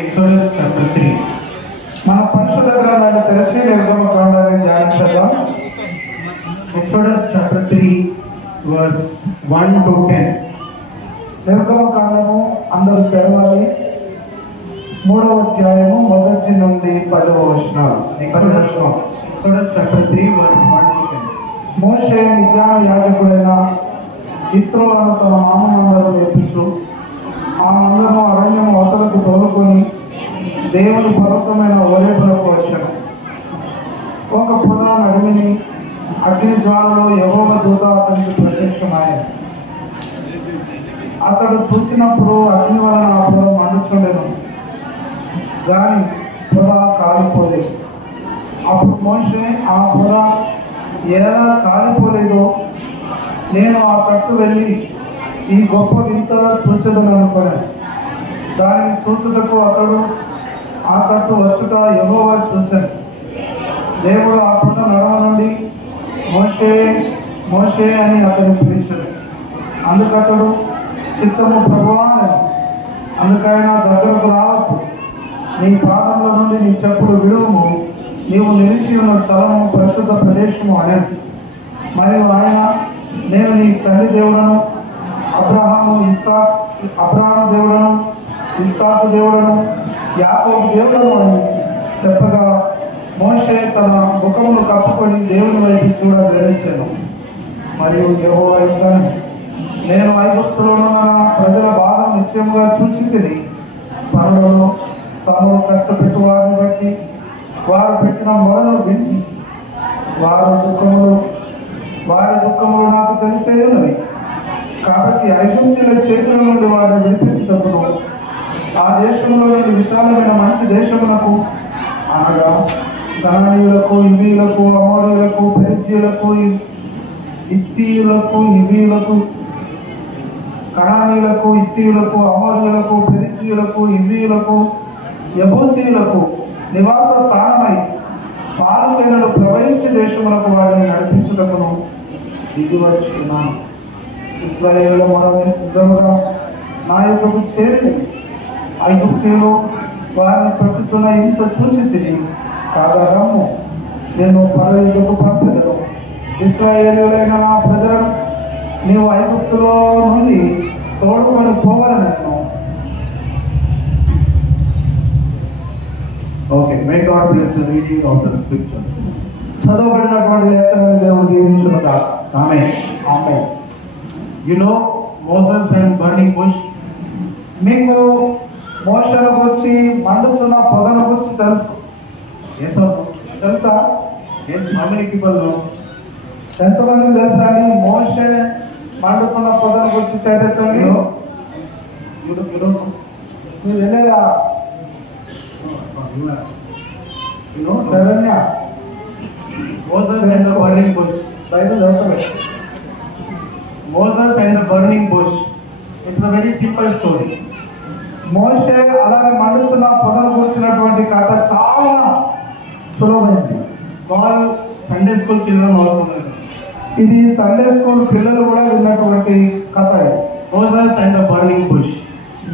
Exodus chapter 3. మన పరిశుద్ధ గ్రంథాన్ని తెరిచి నిర్గమకాండాన్ని ధ్యానించుదాం. Exodus chapter 3 verse 1 to 10. నిర్గమకాండము అందరూ తెరవాలి. 3వ అధ్యాయము 1 నుండి 10వ వచనాలు. Exodus chapter 3 verse 1 to 10. మోషే మిద్యాను యాజకుడైన యిత్రోను తన మామనందరూ లేపించు ఆ మందను అరణ్యము అవతలకు తోలుకొని దేవుని పర్వతమైన ఓరేపులకు వచ్చాను. ఒక పొద నడిమిని అగ్ని జ్వాలలో యెహోవా దూత అతనికి ప్రత్యక్షమాయెను. అతడు చూసినప్పుడు అగ్ని వలన ఆ పొద మండుచుండెను, గాని పొద కాలిపోలేదు. అప్పుడు మోషే ఆ పొద ఎలా కాలిపోలేదో నేను ఆ తట్టు వెళ్ళి ఈ గొప్ప వింత చూచదని అనుకున్నాను. దానిని చూచుటకు అతడు ఆ తట్టు వచ్చుట యెహోవా చూశాను. దేవుడు ఆ పొద నడవ నుండి మోషే మోషే అని అతను పిలిచాడు. అందుకతడు చిత్తము ప్రభువా అని. అందుకైనా దగ్గరకు రావద్దు, నీ పాదంలో నుండి నీ చెప్పులు విడువుము, నీవు నిలిచి ఉన్న స్థలము పరిశుద్ధ ప్రదేశము అనేది. మరియు ఆయన, నేను నీ తండ్రి దేవుడను, అబ్రహాము దేవుడను, ఇస్సాకు దేవుడను, యాకోబు దేవుడను అని చెప్పగా మోషే తన ముఖమును కప్పుకొని దేవుని వైపు గ్రహించాను. మరియు యెహోవా ఇట్లనెను, నేను ఐగుప్తులోను నా ప్రజల బాధ నిశ్చయముగా చూచితిని. పనులను తాము కష్టపెట్టు వారిని బట్టి వారు పెట్టిన మొరను విని వారి దుఃఖములు నాకు తెలిసే ఉన్నవి. కాబట్టి ఐగుప్తుల చేతుల నుండి వారిని విడిపించినప్పుడు ఆ దేశంలోని విశాలమైన మంచి దేశములకు, అనగా కనానీయులకు, హివ్వీయులకు, అమోరీయులకు, పెరిజ్జీయులకు, హిత్తీయులకు, కనానీయులకు, హిత్తీయులకు, అమోరీయులకు, పెరిజ్జీయులకు, హివ్వీయులకు, యెబూసీయులకు నివాస స్థానమై పాలు తేనెలు ప్రవహించే దేశములకు వారిని నడిపించుటకును దిగి వచ్చున్నాను. ఇశ్రాయేలు నిజముగా నా యొక్కకు చేరి ఐగుప్తీయులు వారిని పట్టుతున్న హింస చూసి తిని, కాగా రమ్ము, నేను పరయుగకు పంపెదను. ఇశ్రాయేలీయులైన నా ప్రజలను నీవు ఐగుప్తులో నుండి తోడుకొని పోవాలను. Okay, may God bless the reading of the scripture. చదవబడినటువంటి లేఖనాన్ని దేవుడు దీవించుగాక. ఆమేన్. ఆమేన్. You know Moses and burning bush. మీకు మోషేను గురించి, మండుతున్న పొదను గురించి తెలుసు. తెలుసా? ఎంతమంది తెలుసా అండి మోషే మండుతున్న పొదను గురించి చదివేటండి? మీరు వెళ్ళేదా? Saranya Moses and the burning bush. Bible chapter. Moses and the burning bush. It's a very simple story. మోషే అలాగే మండుతున్న పొదను గురించినటువంటి కథ చాలా సులభమైంది. All Sunday school children also know. ఇది సండే స్కూల్ పిల్లలు కూడా విన్నటువంటి కథ. Moses and the burning bush.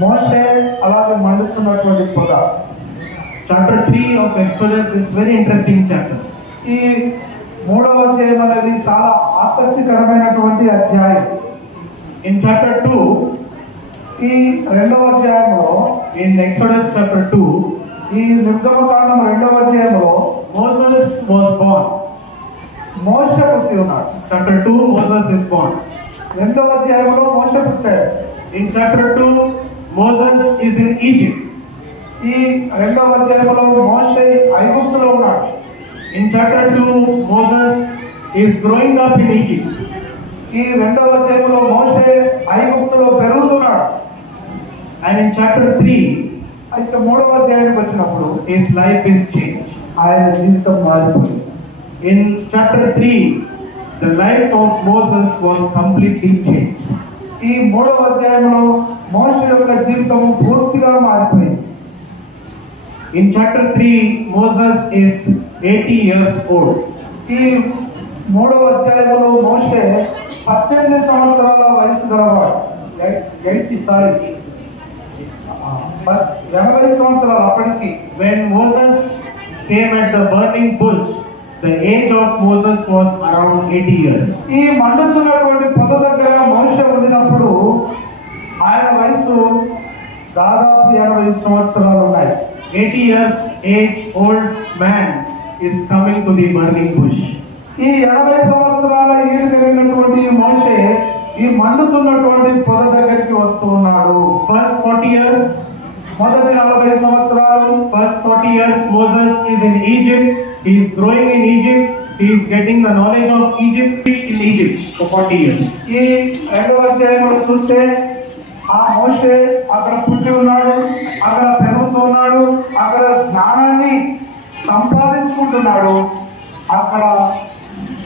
మోషే అలాగే మండుతున్నటువంటి పొద. Chapter 3 of Exodus is very interesting chapter. ఈ 3వ అధ్యాయం అనేది చాలా ఆసక్తికరమైనటువంటి అధ్యాయం. In chapter 2, ఈ 2వ అధ్యాయంలో, in Exodus chapter 2, ఈ నిర్గమకాండం 2వ అధ్యాయంలో Moses was born. మోషే పుట్టి ఉన్నాడు. Chapter 2, Moses is born. 2వ అధ్యాయంలో మోషే పుట్టాడు. In chapter 2, Moses is in Egypt. ఈ 2వ అధ్యాయంలో మోషే ఐగుప్తులో ఉన్నాడు. In chapter 2, Moses is growing up in Egypt. ఈ 2వ అధ్యాయంలో మోషే ఐగుప్తులో పెరుగుతున్నాడు. And in chapter 3, అయితే 3వ అధ్యాయానికి వచ్చినప్పుడు his life is changed. ఆయన జీవితం మారిపోయింది. In chapter 3, the life of Moses was completely changed. ఈ 3వ అధ్యాయంలో మోషే యొక్క జీవితం పూర్తిగా మారిపోయింది. In chapter 3, Moses is 80 years old. ఈ 3వ అధ్యాయంలో మోషే 18 సంవత్సరాల వయసు గలవాడు. 80 80 సంవత్సరాలు అప్పటికి. When Moses came at the burning bush, the age of Moses was around 80 years. ఈ మండుచున్నటువంటి పొద దగ్గర మోషే ఉండినప్పుడు ఆయన వయసు దాదాపు 80 సంవత్సరాలు ఉన్నాయి. 80 years age old man is coming to the burning bush. ఈ 80 సంవత్సరాల ఏడు కలిగినటువంటి మోషే ఈ మండుతున్నటువంటి పొద దగ్గరికి వస్తూ ఉన్నాడు. First 40 years, మొదటి 40 సంవత్సరాలు. first 40 years Moses is in Egypt. He is growing in Egypt. He is getting the knowledge of Egypt in Egypt for 40 years. ఈ రెండవ అధ్యాయంలో చూస్తే ఆ మోషే అక్కడ పుట్టి ఉన్నాడు, అక్కడ పెరుగుతున్నాడు, అక్కడ జ్ఞానాన్ని సంపాదించుకుంటున్నాడు అక్కడ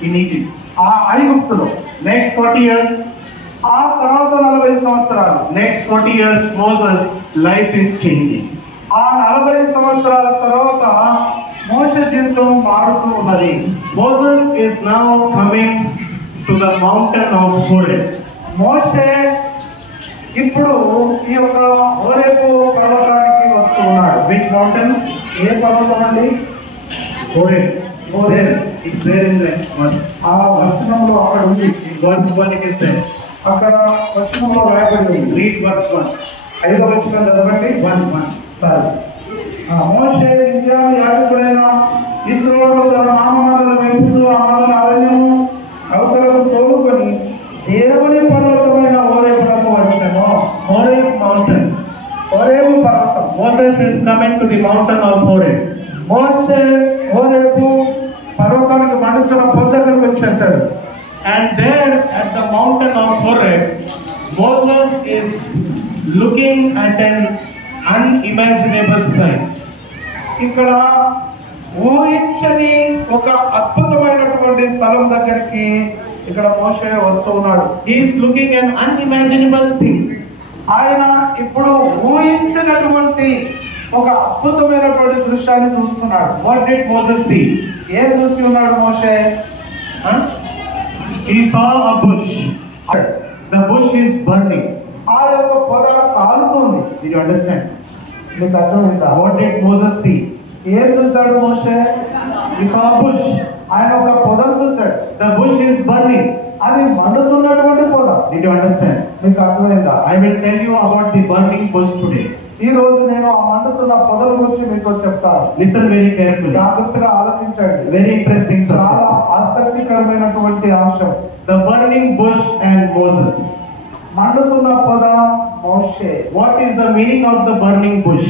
In Egypt. ఆ ఐగుప్తులో. Next 40 years, ఆ తర్వాత 40 సంవత్సరాలు. next 40 years Moses life is changing. ఆ 40 సంవత్సరాల తర్వాత మోషే జీవితం మారుతూ ఉన్నది. Moses is now coming to the mountain of Horeb. మోషే ఇప్పుడు ఈ యొక్క హోరేబు పర్వతానికి వస్తూ ఉన్నాడు. Which mountain? ఏ పర్వతం అండి? Horeb. Horeb is there in the verse. ఆ వచనంలో అక్కడ ఉంది. In verse 1 it is there. అక్కడ వచనంలో రాయబడి ఉంది. Read verse 1. 5వ వచనం చదవండి. 1. సరే. మోషే మిద్యాను యాజకుడైన ఇత్రోడు తన నామమందల వెంపుతూ ఆ మందల అరణ్యము అవతలకు తోలుకొని దేవుని పర్వతమైన హోరేబునకు వచ్చెను. Horeb mountain. హోరేబు పర్వతం. Moses is coming to the mountain of Horeb. మోషే హోరేబు పర్వతానికి మండుతున్న పొద దగ్గరకు వచ్చేసాడు. And there at the mountain of Horeb, Moses is looking at an unimaginable sight. ఇక్కడ ఊహించని ఒక అద్భుతమైనటువంటి స్థలం దగ్గరికి ఇక్కడ మోషే వస్తూ ఉన్నాడు. He is looking at an unimaginable thing. ఆయన ఇప్పుడు ఊహించినటువంటి ఒక అద్భుతమైనటువంటి దృశ్యాన్ని చూస్తున్నాడు. What did Moses see? ఏం చూసి ఉన్నాడు మోషే? Huh? He saw a bush. The bush is burning. ఆ యొక్క పొద కాలుతుంది. Did you understand? మీకు అర్థమైందా? What did Moses see? ఏం చూశాడు మోషే? He saw a bush. ఆయన ఒక పొదను చూశాడు. The bush is burning. అది మండుతున్నటువంటి పొద. Did you understand? మీకు అర్థమైందా? I will tell you about the burning bush today. ఈ రోజు నేను ఆ మండుతున్న పొదల గురించి మీతో చెప్తాను. Listen very carefully. జాగ్రత్తగా ఆలోచించండి. Very interesting చాలా subject. ఆసక్తికరమైనటువంటి అంశం. The burning bush and Moses. మండుతున్న పొద మోషే. What is the meaning of the burning bush?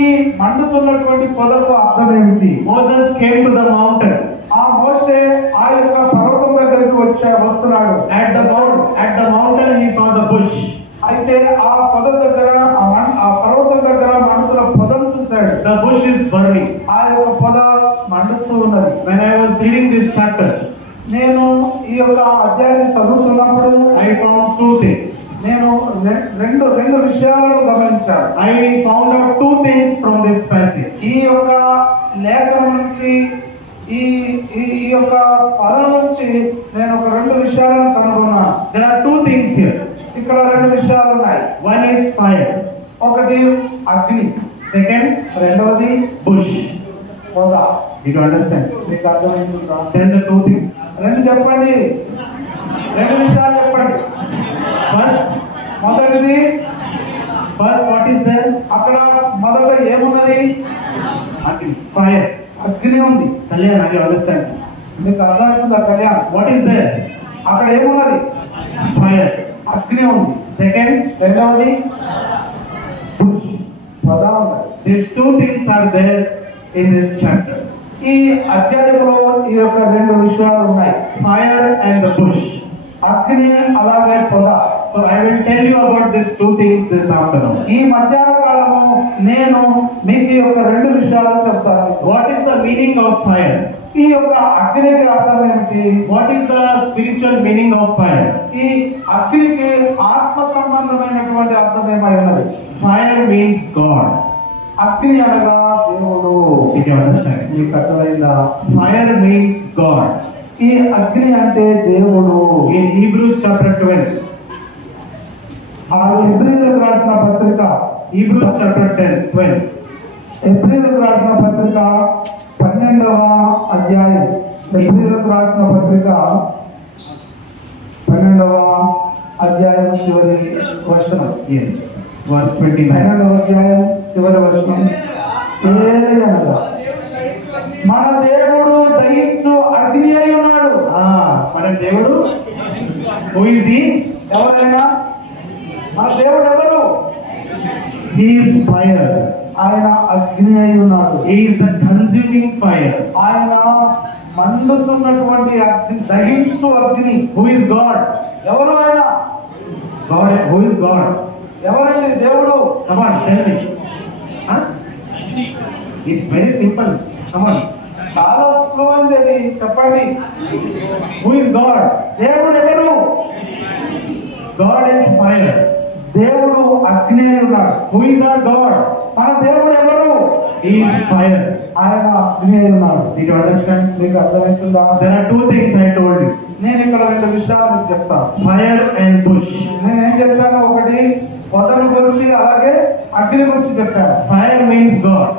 ఈ మండుతున్నటువంటి పొదకు అర్థం ఏమిటి? Moses came to the mountain. ఆ మోషే ఆ యొక్క పర్వతం దగ్గరికి వస్తున్నాడు. At the mountain he saw the bush. అయితే ఆ పొద దగ్గర ఆ పర్వతం దగ్గర మండుతున్న పొదను చూశాడు. The bush is burning. ఆ యొక్క పొద మండుతూ ఉన్నది. When I was reading this chapter, నేను ఈ యొక్క అధ్యాయాన్ని చదువుతున్నప్పుడు I found two things. నేను రెండు విషయాలను గమనించాను. I found out two things from this passage. ఈ యొక్క లేఖనం నుంచి ఈ యొక్క పదం నుంచి నేను ఒక రెండు విషయాలను కనుగొన్నాను. There are two things here. ఇక్కడ రెండు విషయాలు ఉన్నాయి. One is fire. ఒకటి అగ్ని. Second, రెండవది bush. పొద. Did you understand? మీకు అర్థమైందా? Tell the two things. రెండు చెప్పండి. రెండు విషయాలు చెప్పండి. First, మొదటిది what is there? అక్కడ మొదట ఏమున్నది? Agni. Fire. అగ్ని ఉంది. Kalyan, you understand? మీకు అర్థమవుతుందా కళ్యాణ్? What is there? అక్కడ ఏమున్నది? Fire. అగ్ని ఉంది. Second, రెండవది bush. పొద ఉన్నది. These two things are there in this chapter. ఈ అధ్యాయంలో ఈ యొక్క రెండు విషయాలు ఉన్నాయి. Fire and the bush. అగ్ని అలాగే పొద. So I will tell you about these two things this afternoon. ఈ మధ్యాహ్న కాలము నేను మీకు ఈ యొక్క రెండు విషయాలు చెప్తాను. What is the meaning of fire? ఈ యొక్క అగ్నికి అర్థం ఏమిటి? What is the spiritual meaning of fire? ఈ అగ్నికి ఆత్మ సంబంధమైనటువంటి అర్థం ఏమై ఉన్నది? Fire means God. అగ్ని అనగా దేవుడు. Did you understand? మీకు అర్థమైందా? Fire means God. ఈ అగ్ని అంటే దేవుడు. In Hebrews chapter 12, ఆ హెబ్రీయులకు రాసిన పత్రిక Hebrews chapter 12. ఎబ్రీయులకు రాసిన పత్రిక 12వ అధ్యాయం. ఎబ్రీయులకు రాసిన పత్రిక 12వ అధ్యాయం చివరి వచనం. Yes. Verse 29. 12వ అధ్యాయం చివరి వచనం. ఏలయనగా మన దేవుడు దహించు అగ్ని అయి ఉన్నాడు. మన దేవుడు who is he? ఎవరైనా మన దేవుడు ఎవరు? He is fire. ఆయన అగ్ని అయి ఉన్నాడు. He is the consuming fire. ఆయన మండుతున్నటువంటి అగ్ని, దహించు అగ్ని. Who is God? ఎవరు ఆయన? God. Who is God? ఎవరండి దేవుడు? Come on, tell me. Huh? It's very simple. Come on. చాలా సులువైంది అది, చెప్పండి. Who is God? దేవుడు ఎవరు? God is fire. దేవుడు అగ్ని అయి ఉన్నాడు. Who is our God? మన దేవుడు ఎవరు? He is fire. ఆయన అగ్ని అయి ఉన్నాడు. Did you understand? మీకు అర్థమవుతుందా? There are two things I told you. నేను ఇక్కడ 2 విషయాలు మీకు చెప్తాను. Fire and bush. నేనేం చెప్పాను? ఒకటి పొదల గురించి, అలాగే అగ్ని గురించి చెప్పాను. Fire means God.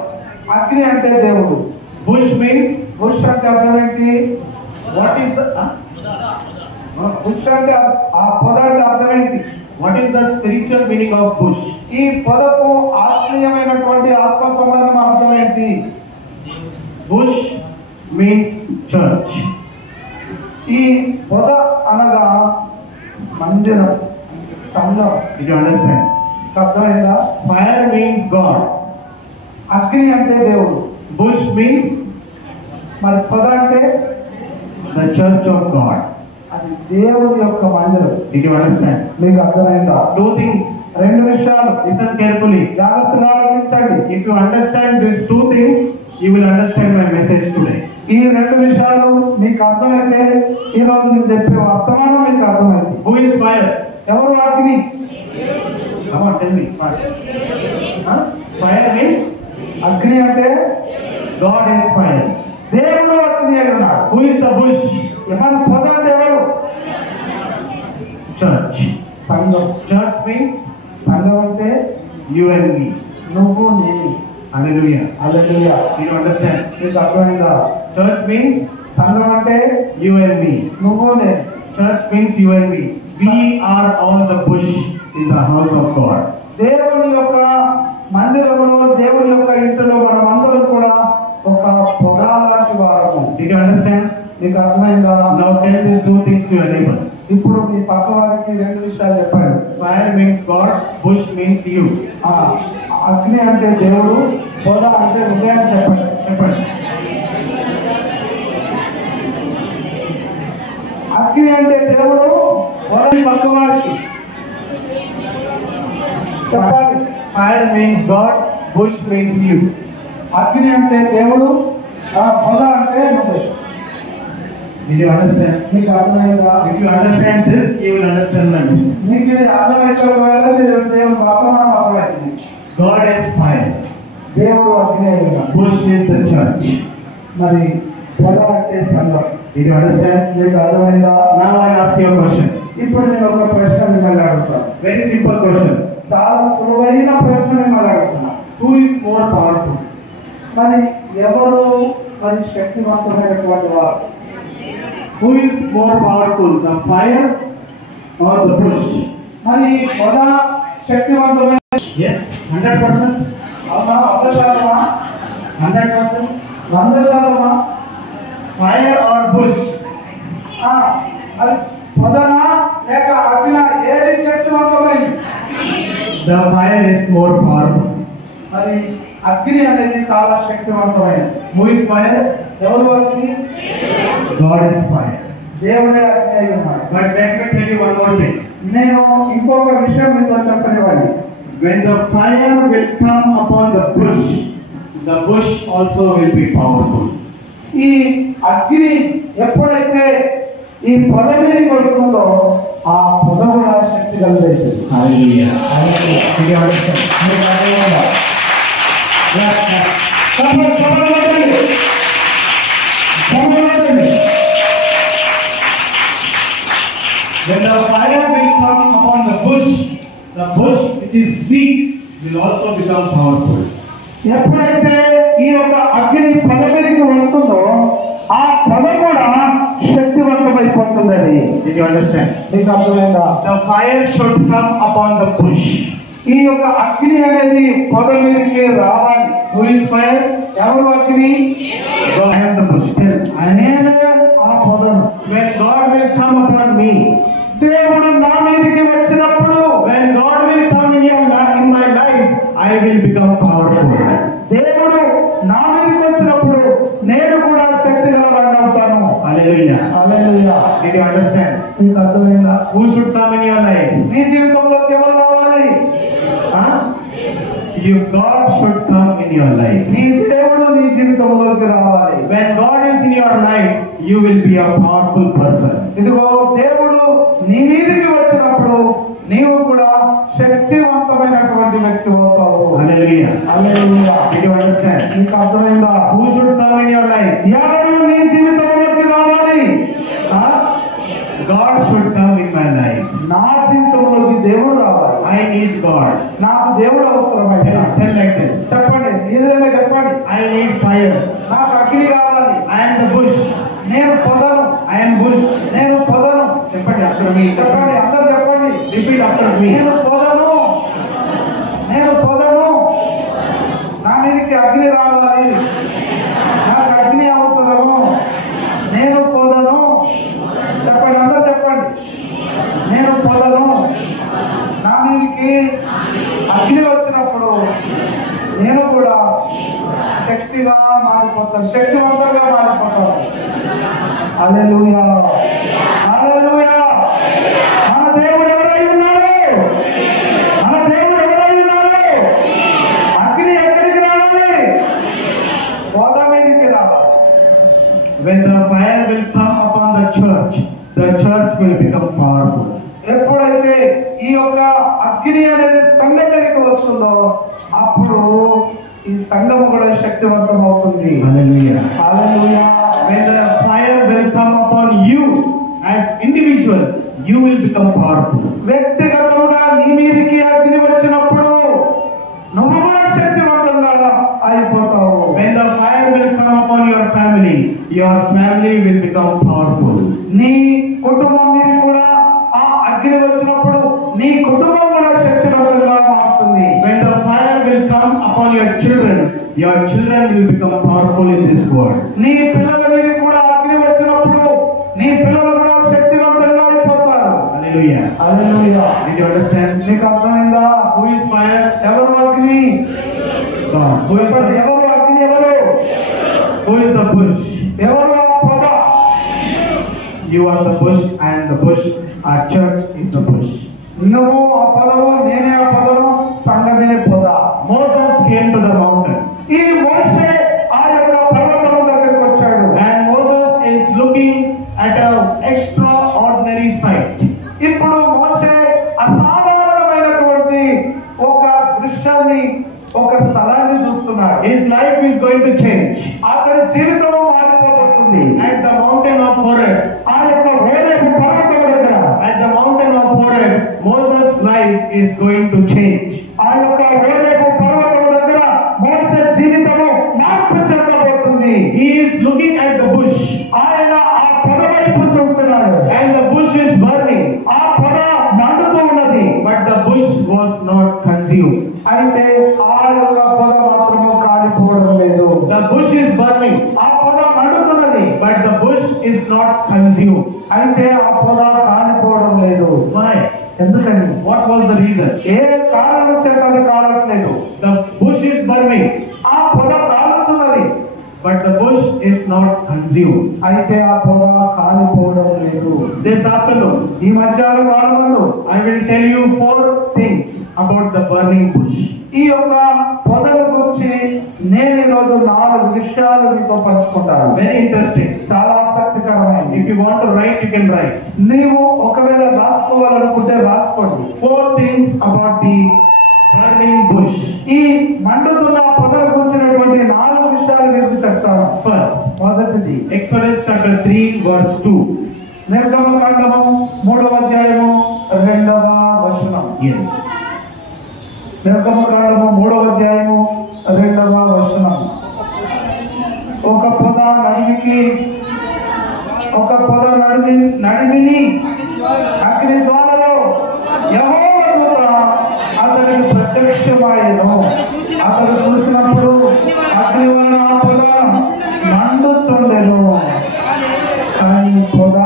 అగ్ని అంటే దేవుడు. Bush means బుష్ అంటే అర్థం ఏంటి? what is the బుష్ అంటే ఆ పొద అంటే అర్థం ఏంటి? what is the spiritual meaning of bush? ఈ పొదకు ఆత్మీయమైనటువంటి ఆత్మ సంబంధం అర్థం ఏంటి? Bush means church. ఈ పొద అనగా మందిరం, సంఘం. Did you understand? అర్థమైందా? Fire means God. అగ్ని అంటే దేవుడు. Bush means మరి పొద అంటే the church of God. అది దేవుడి యొక్క మందిరం. Did you understand? మీకు అర్థమైందా? Two things. 2 విషయాలు Listen carefully. జాగ్రత్తగా ఆలోచించండి. If you understand these two things, you will understand my message today. ఈ 2 విషయాలు మీకు అర్థమైతే ఈ రోజు నేను చెప్పే వర్తమానం మీకు అర్థమైంది. Who is fire? ఎవరు అగ్ని? Come on, tell me. Huh? Fire means అగ్ని అంటే God is fire. దేవుడు అగ్ని అయి ఉన్నాడు. Who is the bush? మన పొద అంటే ఎవరు? Church. సంఘం. Church means సంఘం అంటే you and me. నువ్వు, నేను. Hallelujah. హల్లెలూయా. You understand? మీకు అర్థమైందా? Church means సంఘం అంటే you and me. నువ్వు, నేను. Church means you and me. We are all the bush in the house of God. దేవుని యొక్క మందిరంలో, దేవుని యొక్క ఇంటిలో మనమందరం కూడా ఒక పొద లాంటి వారము. Did you understand? మీకు అర్థమైందా? Now tell these two things to your neighbor. ఇప్పుడు మీ పక్క వారికి 2 విషయాలు చెప్పండి. Fire means God, bush means you. అగ్ని అంటే దేవుడు, పొద అంటే హృదయం. చెప్పండి. అగ్ని అంటే దేవుడు, పొద పక్క వారికి చెప్పాలి. Fire means God, bush means you. అగ్ని అంటే దేవుడు, పొద అంటే నువ్వు. Did you understand? మీకు అర్థమైందా? If you understand this, you will understand my message. మీకు ఇది అర్థమైపోయేలా దేవుడు వర్తమానం అర్థమైంది. God is fire. దేవుడు అగ్ని అయి ఉన్నాడు. Bush is the church. మరి పొద అంటే సంఘం. Did you understand? మీకు అర్థమైందా? Now I ask you a question. ఇప్పుడు నేను ఒక ప్రశ్న మిమ్మల్ని అడుగుతాను. Very simple question. చాలా సులువైన ప్రశ్న మిమ్మల్ని అడుగుతున్నా. Who is more powerful? మరి ఎవరు మరి శక్తివంతమైనటువంటి వారు? Who is more powerful, the fire or the bush? మరి పొద శక్తివంతమైన? Yes, 100%. అవునా? 100%? 100%. 100%? Fire or bush? మరి పొదనా లేక అగ్ని, ఏది శక్తివంతమైంది? The fire is more powerful. మరి అగ్ని అనేది చాలా శక్తివంతమైనది. Who is fire? ఎవరు అగ్ని? God is fire. దేవుడే అగ్ని అయి ఉన్నాడు. But let me tell you one more thing. నేను ఇంకొక విషయం మీతో చెప్పనివ్వండి. When the fire will come upon the bush also will be powerful. ఈ అగ్ని ఎప్పుడైతే ఈ పొద మీదకి వస్తుందో ఆ పొద కూడా శక్తి కలిగేది. Hallelujah. Did you understand? మీకు అర్థమైందా? When the fire will come upon the bush which is weak will also become powerful. ఎప్పుడైతే ఈ యొక్క అగ్ని పొద మీదకి వస్తుందో ఆ పొద కూడా శక్తివంతమైపోతుంది. Did you understand? మీకు అర్థమైందా? The fire should come upon the bush. ఈ యొక్క అగ్ని అనేది పొద మీదకి రావాలి. Who is fire? ఎవరు అగ్ని? God, I am the bush. Tell. అనేదే ఆ పొదను. When God will come upon me, దేవుడు నా మీదకి వచ్చినప్పుడు, when God will come in my life, I will become powerful. దేవుడు నా మీదకి వచ్చినప్పుడు నేను కూడా శక్తి గలవాడిని అవుతాను. Hallelujah. Hallelujah. Did you understand? మీకు అర్థమైందా? Who should come in your life? నీ జీవితంలోకి ఎవరు రావాలి? Huh? God should come in your life. నీ దేవుడు నీ జీవితంలోకి రావాలి. When God is in your life, you will be a powerful person. ఇదిగో దేవుడు నీ మీదకి వచ్చినప్పుడు నీవు కూడా శక్తివంతమైనటువంటి వ్యక్తి అవుతావు. Hallelujah. Hallelujah. Did you understand? మీకు అర్థమైందా? Who should come in your life? ఎవరు నీ జీవితంలోకి రావాలి? God should come in my life. నా జీవితంలోకి దేవుడు రావాలి. I need God. నాకు దేవుడు అవసరమైతే Tell like this. చెప్పండి, ఏదైనా చెప్పండి. I need fire. నాకు అగ్ని కావాలి. I am the bush. నేను పొదను. I am bush. నేను పొదను. చెప్పండి after me. చెప్పండి, అందరూ చెప్పండి. Repeat after me. నేను పొదను. నేను పొదను. నా మీదకి అగ్ని రావాలి. నాకు అగ్ని అవసరము. నేను పొదను. చెప్పండి, అందరూ చెప్పండి. నేను పొదను. నా మీదకి అగ్ని వచ్చినప్పుడు నేను కూడా శక్తిగా మారిపోతాను, శక్తివంతంగా మారిపోతాను. హల్లెలూయా. హల్లెలూయా. మన దేవుడు ఎవరై ఉన్నారు? మన దేవుడు ఎవరై ఉన్నారు? అగ్ని ఎక్కడికి రావాలి? పొద మీదకి రావాలి. When the fire will come upon the church will become powerful. ఎప్పుడైతే ఈ యొక్క అగ్ని అనేది సంఘం మీదకి వస్తుందో అప్పుడు ఈ సంఘం కూడా శక్తివంతం అవుతుంది. Hallelujah. Hallelujah. When the fire will come upon you as individual, you will become powerful. వ్యక్తిగతంగా నీ మీదకి అగ్ని వచ్చినప్పుడు నువ్వు కూడా శక్తివంతంగా అయిపోతావు. When the fire will come upon your family will become powerful. నీ కుటుంబం మీద కూడా ఆ అగ్ని వచ్చినప్పుడు నీ కుటుంబం కూడా శక్తివంతంగా మారుతుంది. When the fire will come upon your children will become powerful in this world. నీ పిల్లల మీద కూడా అగ్ని వచ్చినప్పుడు నీ పిల్లలు కూడా శక్తివంతంగా అయిపోతారు. Hallelujah. Hallelujah. Did you understand? నీకు అర్థమైందా? Who is fire? ఎవరు అగ్ని? God. Who is the ఎవరు అగ్ని? ఎవరు? Who is the bush? ఎవరు ఆ పొద? You are the bush, and the bush, our church is the bush. నువ్వు ఆ పొదము, నేనే ఆ పొదము, సంఘమే పొద. Moses came to the mountain, ఈ మోషే ఆ యొక్క పర్వతం దగ్గరికి వచ్చాడు. and Moses is looking at an extraordinary sight. ఇప్పుడు మోషే అసాధారణమైనటువంటి ఒక దృశ్యాన్ని, ఒక స్థలాన్ని చూస్తున్నాడు. His life is going to change. అతని జీవితం మారిపోతుంది. At the mountain of Horeb, ఆ యొక్క హోరేబు పర్వతం దగ్గర, at the mountain of Horeb, Moses' life is going to change. ఆ యొక్క హోరేబు పర్వతం దగ్గర మోషే జీవితము మార్పు చెందబోతుంది. He is looking at the bush, ఆయన ఆ పొద వైపు చూస్తున్నాడు. and the bush is burning, ఆ పొద మండుతూ ఉన్నది. but the bush was not consumed. అయితే ఆ యొక్క పొద మాత్రము కాలిపోవడం లేదు. The bush is burning, ఆ పొద మండుతున్నది, but the bush is not consumed. అయితే ఆ పొద కాలిపోవడం లేదు. Why? ఎందుకని? What was the reason? ఏ కారణం చేత అది కాలట్లేదు? The bush is burning, ఆ పొద కాలుతున్నది, but the bush is not consumed. అయితే ఆ పొద కాలిపోవడం లేదు. This afternoon, ఈ మధ్యాహ్నం కాలమందు I will tell you 4 things about the burning bush. ఈ యొక్క పొదల గురించి నేను ఈరోజు 4 విషయాలు మీతో పంచుకుంటాను. Very interesting. చాలా ఆసక్తికరమైనది. If you want to write, you can write. నీవు ఒకవేళ రాసుకోవాలనుకుంటే రాసుకోండి. 4 things about the burning bush. ఈ మండుతున్న పొదల గురించినటువంటి 4 విషయాలు మీకు చెప్తాను. First, మొదటిది Exodus chapter 3 verse 2. నిర్గమకాండము 3వ అధ్యాయము 2వ వచనం. Yes. నిర్గమకాండము 3వ అధ్యాయము 2వ వచనం. ఒక పొద నడిమిని అగ్ని జ్వాలలో యెహోవా దూత అతనికి ప్రత్యక్షమాయెను. అతడు చూసినప్పుడు అగ్ని వలన ఆ పొద మండుచుండెను, కానీ పొద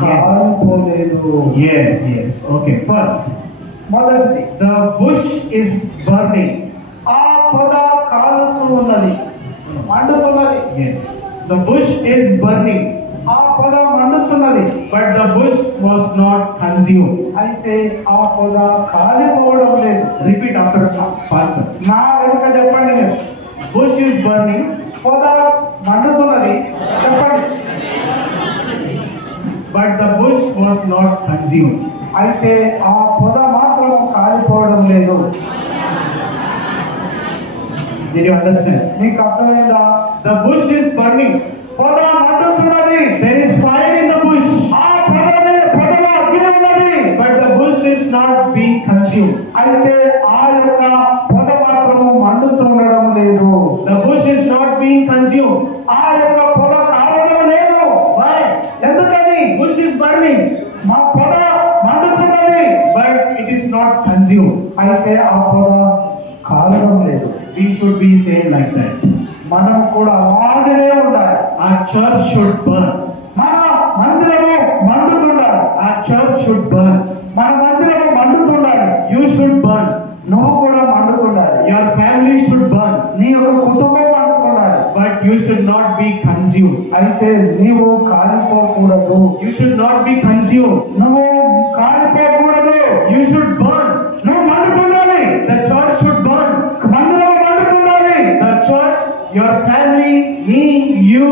కాలిపోలేదు. Yes, yes. Okay, first, మొదటిది, the bush is burning. ఆ పొద కాలుచు ఉన్నది, మండుతున్నది. Yes, the bush is burning, ఆ పొద మండుతున్నది, but the bush was not consumed. అయితే ఆ పొద కాలిపోవడం లేదు. Repeat after pastor. నా వెనుక చెప్పండి మీరు. Bush is burning, పొద మండుతున్నది, చెప్పండి. but the bush was not consumed. అయితే ఆ పొద మాత్రం కాలిపోవడం లేదు. Did you understand? మీకు అర్థమైందా? The bush is burning. పొద మండుతున్నది, There is fire in the bush, ఆ పొదలో అగ్ని ఉన్నది, but the bush is not being consumed. అయితే ఆ యొక్క పొద మాత్రము మండుతుండడం లేదు. The bush is not being consumed. ఆ యొక్క పొద కావడం లేదు. Why? ఎందుకని? Bush is burning, మా పొద మండుతున్నది, but it is not consumed. అయితే ఆ పొద కాలడం లేదు. We should be saying like that. మనం కూడా అలాగనే ఉండాలి. Our church should burn. మన మందిరము మండుతుండాలి. Our church should burn. మన మందిరము మండుతుండాలి. You should burn. నువ్వు కూడా మండుతుండాలి. Your family should burn. నీ యొక్క కుటుంబం మండుతుండాలి. But you should not be consumed. అయితే నీవు కాలిపోకూడదు. You should not be consumed. నువ్వు కాలిపోకూడదు. You should burn. నువ్వు మండుతుండాలి. The church should burn. మందిరం మండుతుండాలి. The church, your family, me, you,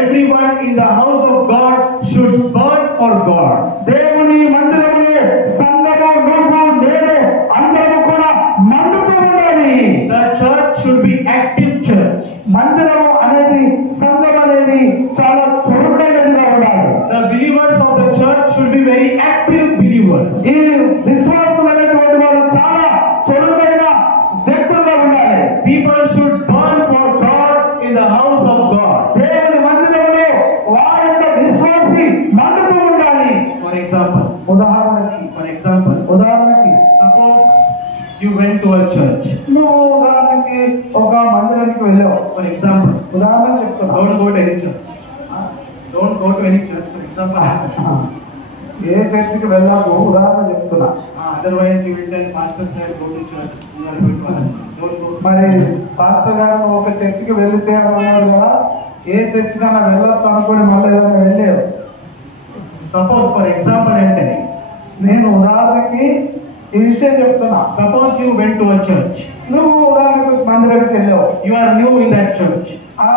everyone in the house of God should burn for God. దేవుని మందిరములో సంఘము, నువ్వు, నేను అందరూ కూడా మండుతూ ఉండాలి. The church should be active church. మందిరము అనేది, సంఘం అనేది చాలా చురుకైనదిగా ఉండాలి. The believers of the church should be very active believers. ఈ విశ్వాసులైనటువంటి వారు చాలా చురుకైన వ్యక్తులుగా ఉండాలి. People should burn for God in the house of God. దేవుని మందిరంలో వారి యొక్క విశ్వాసి మండుతూ ఉండాలి. For example, ఉదాహరణకి suppose you went to a church. నువ్వు ఉదాహరణకి ఒక మందిరానికి వెళ్ళావు. For example, ఉదాహరణ చెప్తున్నా. don't go to any church. Don't go to any church. For example, ఏ చర్చికి వెళ్ళావు ఉదాహరణ చెప్తున్నా. otherwise you will tell pastor said go to church. You are going to heaven. Don't go. మరి పాస్టర్ గారు ఒక చర్చికి వెళ్తే అన్నారు కదా, ఏ చర్చికైనా వెళ్ళొచ్చు అనుకుని మళ్ళీ ఏదైనా వెళ్ళావు. Suppose, for example, అంటే నేను ఉదాహరణకి ఈ విషయం చెప్తున్నా. suppose you went to a church. నువ్వు ఉదాహరణకు మందిరానికి వెళ్ళావు. You are new in that church. ఆ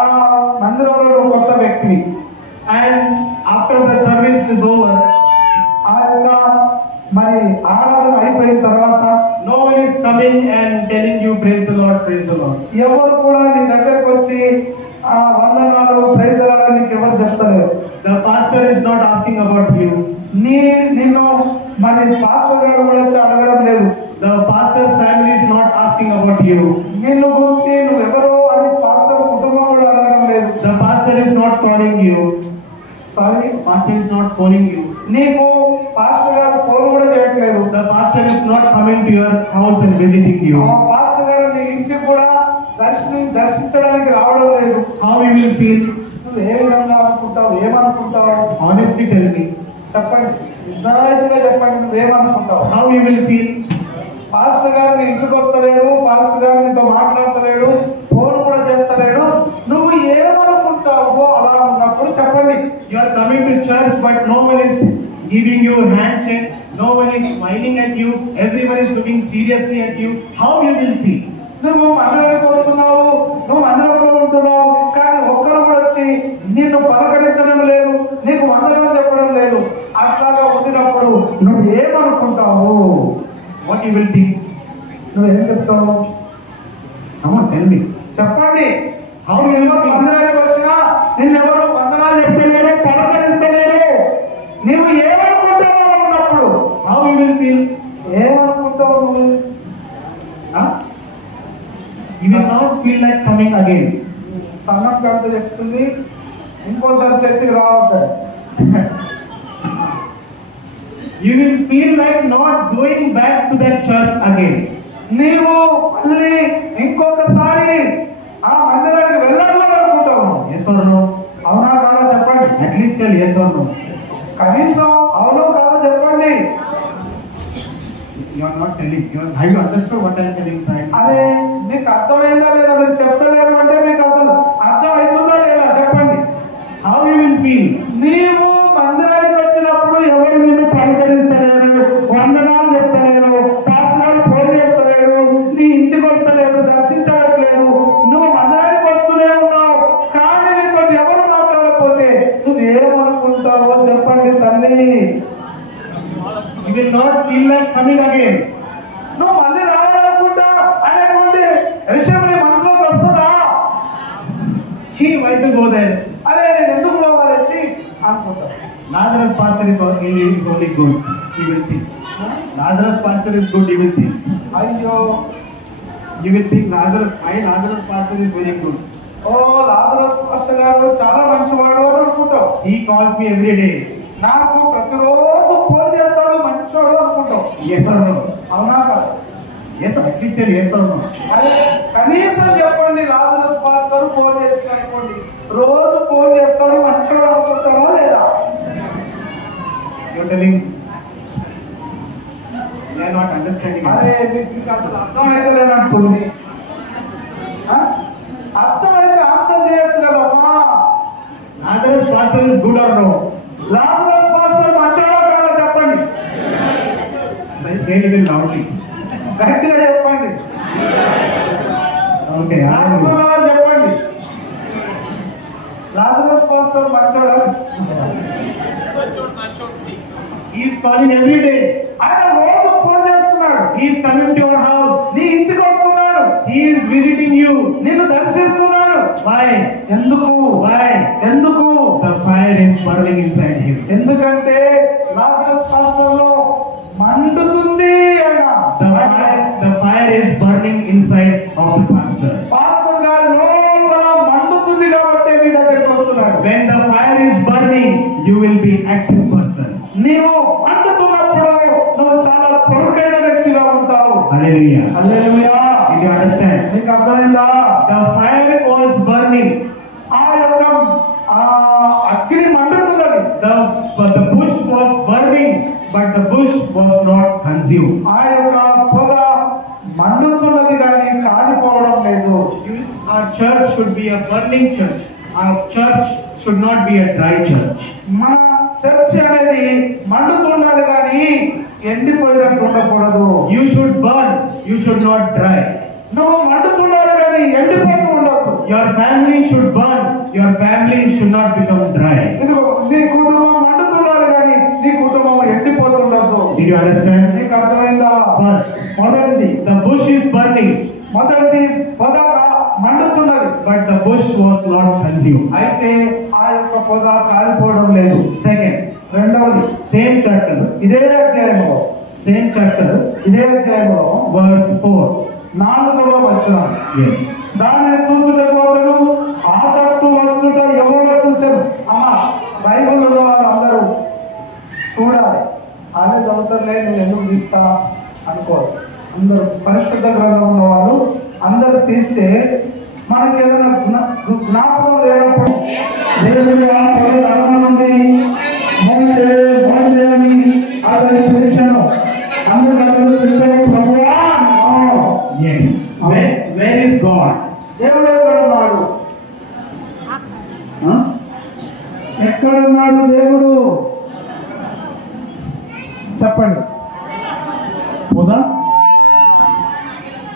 మందిరంలో నువ్వు కొత్త వ్యక్తివి. And after the service is over, ఆ యొక్క మరి ఆరాధన అయిపోయిన తర్వాత no one is coming and telling you praise the Lord, praise the Lord. ఎవరు కూడా నీ దగ్గరకు వచ్చి ఆ వందనాలు ప్రైజ్ ది లార్డ్ నీకు ఎవరు చెప్తలేరు. The pastor is not asking about you. నిన్ను మరి పాస్టర్ గారు కూడా వచ్చి అడగడం లేదు. The pastor's family is not asking about you. నిన్ను గురించి నువ్వెవరో అని పాస్టర్ కుటుంబం కూడా అడగడం లేదు. The pastor is not calling you. Sorry, Pastor is not calling you. నీకు పాస్టర్ గారు ఫోన్ కూడా చేయట్లేదు. The pastor is not coming to your house and visiting you. ఆ పాస్టర్ గారు నీ ఇంటికి కూడా దర్శించడానికి రావడం లేదు. How you will feel? నువ్వు ఏ విధంగా అనుకుంటావు, ఏమనుకుంటావు? Honestly tell me. చెప్పండి, నిజాయితీగా చెప్పండి, నువ్వేమనుకుంటావు? How you will feel? Pastor గారు నీ ఇంటికి వస్తలేడు, పాస్టర్ గారు నీతో మాట్లాడతలేడు, ఫోన్ కూడా చేస్తలేడు, నువ్వు ఏమనుకుంటావో అలా ఉన్నప్పుడు చెప్పండి. You are coming to church but no one is giving you a handshake, no one is smiling at you, everyone is looking seriously at you. How you will feel? నువ్వు మందిరానికి వస్తున్నావు, నువ్వు మందిరంలో ఉంటున్నావు, కానీ ఒక్కరు కూడా వచ్చి నిన్ను పలకరించడం లేదు, నీకు వందనం చెప్పడం లేదు. అట్లాగా ఉండినప్పుడు నువ్వు ఏమనుకుంటావు? What you will think? నువ్వేం చెప్తావు? Come on, tell me. చెప్పండి. How నువ్వు you will ఎవరు feel? మందిరానికి వచ్చినా నిన్నెవరు వందనాలు చెప్పలేరు, పలకరిస్తలేరు, నువ్వు ఏమనుకుంటావు అలా ఉన్నప్పుడు? How you will feel? ఏమనుకుంటావు నువ్వు? feel like coming again. సన్నట్ కవిత చెప్తుంది ఇంకోసారి చర్చికి రావద్దు. You will feel like not going back to that church again. నీవు మళ్ళీ ఇంకొకసారి ఆ మందిరానికి వెళ్ళాలనుకుంటావు. Yes or no? అవునా కాదా చెప్పండి. At least tell yes or no. కనీసం అవునో కాదో చెప్పండి. You are not telling. Have you understood what I am telling right? అరే మీకు అర్థమైందా లేదా? మీరు చెప్తలేరు అంటే మీకు అసలు అర్థం అవుతుందా లేదా చెప్పండి. How you will feel? నీవు మందిరానికి వచ్చినప్పుడు ఎవరు నిన్ను పలకరిస్తలేరు, వందనాలు చెప్తలేరు, పాస్టర్ ఫోన్ చేస్తలేరు, నీ ఇంటికి వస్తలేరు, దర్శించట్లేదు. నువ్వు మందిరానికి వస్తూనే ఉన్నావు కానీ నీతో ఎవరు మాట్లాడకపోతే నువ్వేమనుకుంటావో చెప్పండి తల్లి. You will not feel like coming again. నువ్వు మళ్ళీ రావాలనుకుంటా అనేటువంటి విషయం నీ మనసులోకి వస్తుందా? Gee, why to go there? అరే నేను ఎందుకు పోవాలి అనుకుంటా. Lazarus pastor is only good. You will think. Lazarus pastor is good. You will think. అయ్యో You will think Lazarus pastor is very good. ఓ లాజరస్ పాస్టర్ గారు చాలా మంచివాడు అని అనుకుంటావు. He calls me every day. నాకు ప్రతిరోజు ఫోన్ చేస్తాడు మంచివాడు అనుకుంటావు. Yes or no? అవునా కాదు? Yes, at least tell yes or no. అరే కనీసం చెప్పండి లాజరస్ పాస్టర్ ఫోన్ చేసి అనుకోండి రోజు ఫోన్ చేస్తాడు మంచివాడు అనుకుంటామో లేదా? You are telling. They are not understanding. అరే మీకు అసలు అర్థమైతే లేదనుకోండి. అర్థమైతే ఆన్సర్ చేయొచ్చు కదమ్మా. Lazarus pastor is good or no? Lazarus pastor మంచివాడా కాదా చెప్పండి. Say it in loudly. గట్టిగా చెప్పండి. Okay. చెప్పండి లాజరస్ పాస్టర్ మంచివాడా? He is calling every day. ఆయన రోజు ఫోన్ చేస్తున్నాడు. He is coming to your house. నీ ఇంటికి వస్తున్నాడు. He is visiting you. నిన్ను దర్శిస్తున్నాడు. Why? ఎందుకు? Why? ఎందుకు? The fire is burning inside him. ఎందుకంటే లాజరస్ పాస్టర్ లో మండుతుంది ఆయన. The fire is burning inside of the pastor. Pastor గారి లోపల మండుతుంది కాబట్టి మీ దగ్గరికి వస్తున్నాడు. When the fire is burning, you will be active person. నీవు మండుతున్నప్పుడు నువ్వు చాలా చురుకైన వ్యక్తిగా ఉంటావు. Hallelujah. Hallelujah. Did you understand? నీకు అర్థమైందా? The fire was burning. ఆ యొక్క అగ్ని మండుతున్నది. The bush was burning, but the bush was not consumed. ఆ యొక్క పొగ మండుతున్నది కానీ కాలిపోవడం లేదు. Our church should be a burning church. Our church should not be a dry church. మన చర్చ్ అనేది మండుతుండాలి కానీ ఎండిపోయినట్టు ఉండకూడదు. You should burn. You should not dry. నువ్వు మండుతుండాలి కానీ ఎండిపోతూ ఉండొద్దు. Your family should burn. Your family should not become dry. ఇదిగో నీ కుటుంబం మండుతుండాలి కానీ నీ కుటుంబం ఎండిపోతుండొద్దు. Did you understand? నీకు అర్థమైందా? First, మొదటిది the bush is burning, పొగ మండుతున్నది. but the bush was not consumed. అయితే ఆ యొక్క పొగ కాలిపోవడం లేదు. Second, రెండవది same chapter, ఇదే అధ్యాయంలో same chapter, ఇదే అధ్యాయంలో verse 4. 4వ వచనం. Yes. దానిని చూచుటకు అతడు ఆ తట్టు వచ్చుట ఎవరో చూశారు. అమ్మా బైబిల్లో వాళ్ళందరూ చూడాలి. అదే చదువుతారులే నేను ఎందుకు తీస్తా అనుకోవాలి. అందరూ పరిశుద్ధ గ్రంథం ఉన్న వాళ్ళు అందరూ తీస్తే మనకి ఏదైనా జ్ఞాపకం లేనప్పుడు దేవుని ఆత్మ నుండి మోషే అని అతని పిలిచాను. అందుకని పిలిచాను ప్రభువా. Yes. Where is God? దేవుడు ఎక్కడున్నాడు? ఎక్కడున్నాడు దేవుడు చెప్పండి. Poda?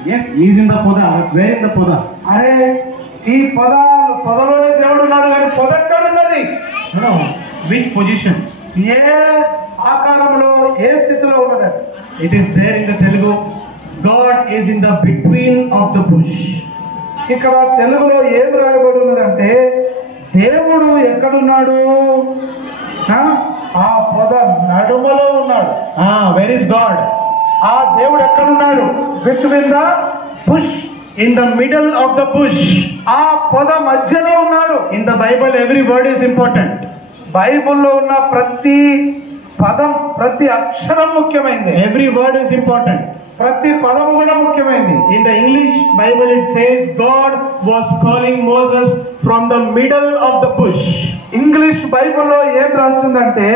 Yes, he is in the poda. Where is the poda? అరే ఈ పొదలోనే దేవుడు ఉన్నాడు కానీ పొద ఎక్కడున్నది? No. Which position? ఏ ఆకారంలో ఏ స్థితిలో ఉన్నది? It is there in the Telugu. God is in the between of the bush. ఇక్కడ తెలుగులో ఏం రాయబడి ఉన్నదంటే దేవుడు ఎక్కడున్నాడు? ఆ పొద నడుమలో ఉన్నాడు. Where is God? ఆ దేవుడు ఎక్కడున్నాడు? Between the bush In the middle of the bush. ఆ పొద మధ్యలో ఉన్నాడు. In the Bible, every word is important. బైబిల్లో ఉన్న ప్రతి పదం, ప్రతి అక్షరం ముఖ్యమైనది. Every word is important. ప్రతి పదం కూడా ముఖ్యమైనది. In the English Bible, it says God was calling Moses from the middle of the bush. English బైబిల్లో ఏం రాసిందంటే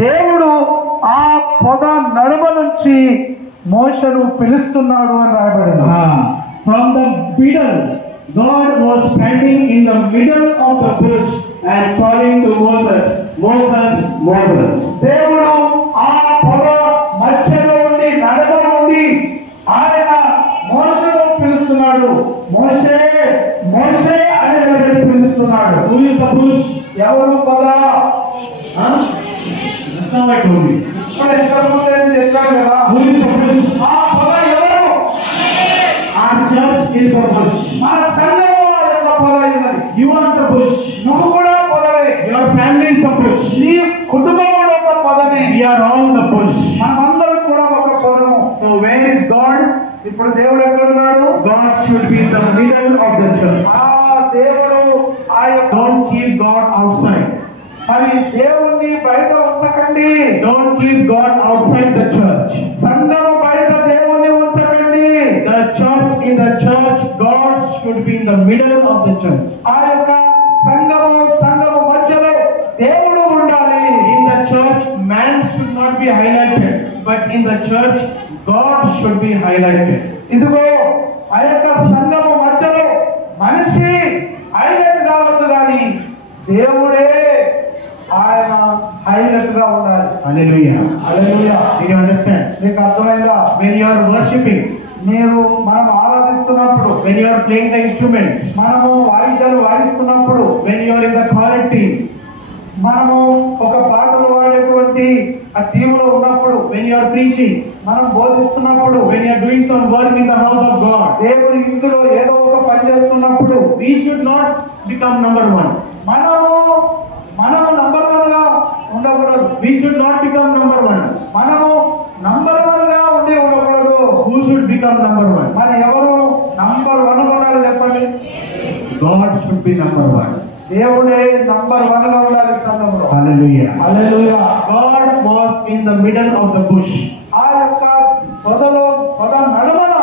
దేవుడు ఆ పొద నడుమ నుంచి మోషను పిలుస్తున్నాడు అని రాయబడింది. From the middle, God was standing in the middle of the bush and calling to Moses, Moses, Moses. దేవుడు ఆ పొద మధ్యలో ఉండి నడుమ నుండి ఆయన మోషను పిలుస్తున్నాడు. మోషే మోషే అని పిలుస్తున్నాడు. Who is the bush? ఎవరు పొద? Just now I told you. ఇప్పుడు ఎక్కడ చెప్పాను కదా. Who is the bush? ఆ పొద ఎవరు? Our church is the bush. మన సంఘము యొక్క పొద ఇది. You are the bush. నువ్వు కూడా పొదవే. Your family is the bush. నీ కుటుంబం కూడా ఒక పొదనే. We are all the bush. మనమందరం కూడా ఒక పొదము. So where is God? ఇప్పుడు దేవుడు ఎక్కడ ఉన్నాడు? God should be in the middle of the church. ఆ దేవుడు ఆ యొక్క Don't keep God outside. మరి దేవుణ్ణి బయట ఉంచకండి. Don't keep God outside the church. సంఘము బయట దేవుణ్ణి ఉంచకండి. The church, in the church, God should be in the middle of the church. ఆ యొక్క సంఘము మధ్యలో దేవుడు ఉండాలి. In the church, man should not be highlighted, but in the church, God should be highlighted. ఇదిగో ఆ యొక్క సంఘము మధ్యలో మనిషి హైలైట్ కావద్దు కానీ దేవుడే ఆయన హైలైట్ గా ఉండాలి. Hallelujah. Hallelujah. Did you understand? నీకు అర్థమైందా? When you are worshipping, మనం ఆరాధిస్తున్నప్పుడు, when you are playing the instruments, మనము వాయిద్యాలు వాయిస్తున్నప్పుడు, when you are in the choir team, మనము ఒక పాటలు పాడేటువంటి ఆ టీంలో ఉన్నప్పుడు, when you are preaching, మనం బోధిస్తున్నప్పుడు, when you are doing some work in the house of God, దేవుని ఇంటిలో ఏదో ఒక పని చేస్తున్నప్పుడు, we should not become number one. మనము నంబర్ 1 గా ఉండకూడదు. We should not become number one. మనము నంబర్ 1 గా ఉండకూడదు. Who should become number one? మన ఎవరు నంబర్ 1 ఉండాలి చెప్పండి? God should be number one. దేవుడే నంబర్ 1 గా ఉండాలి సంఘంలో. Hallelujah. Hallelujah. God was in the middle of the bush. ఆ యొక్క పొద నడుమన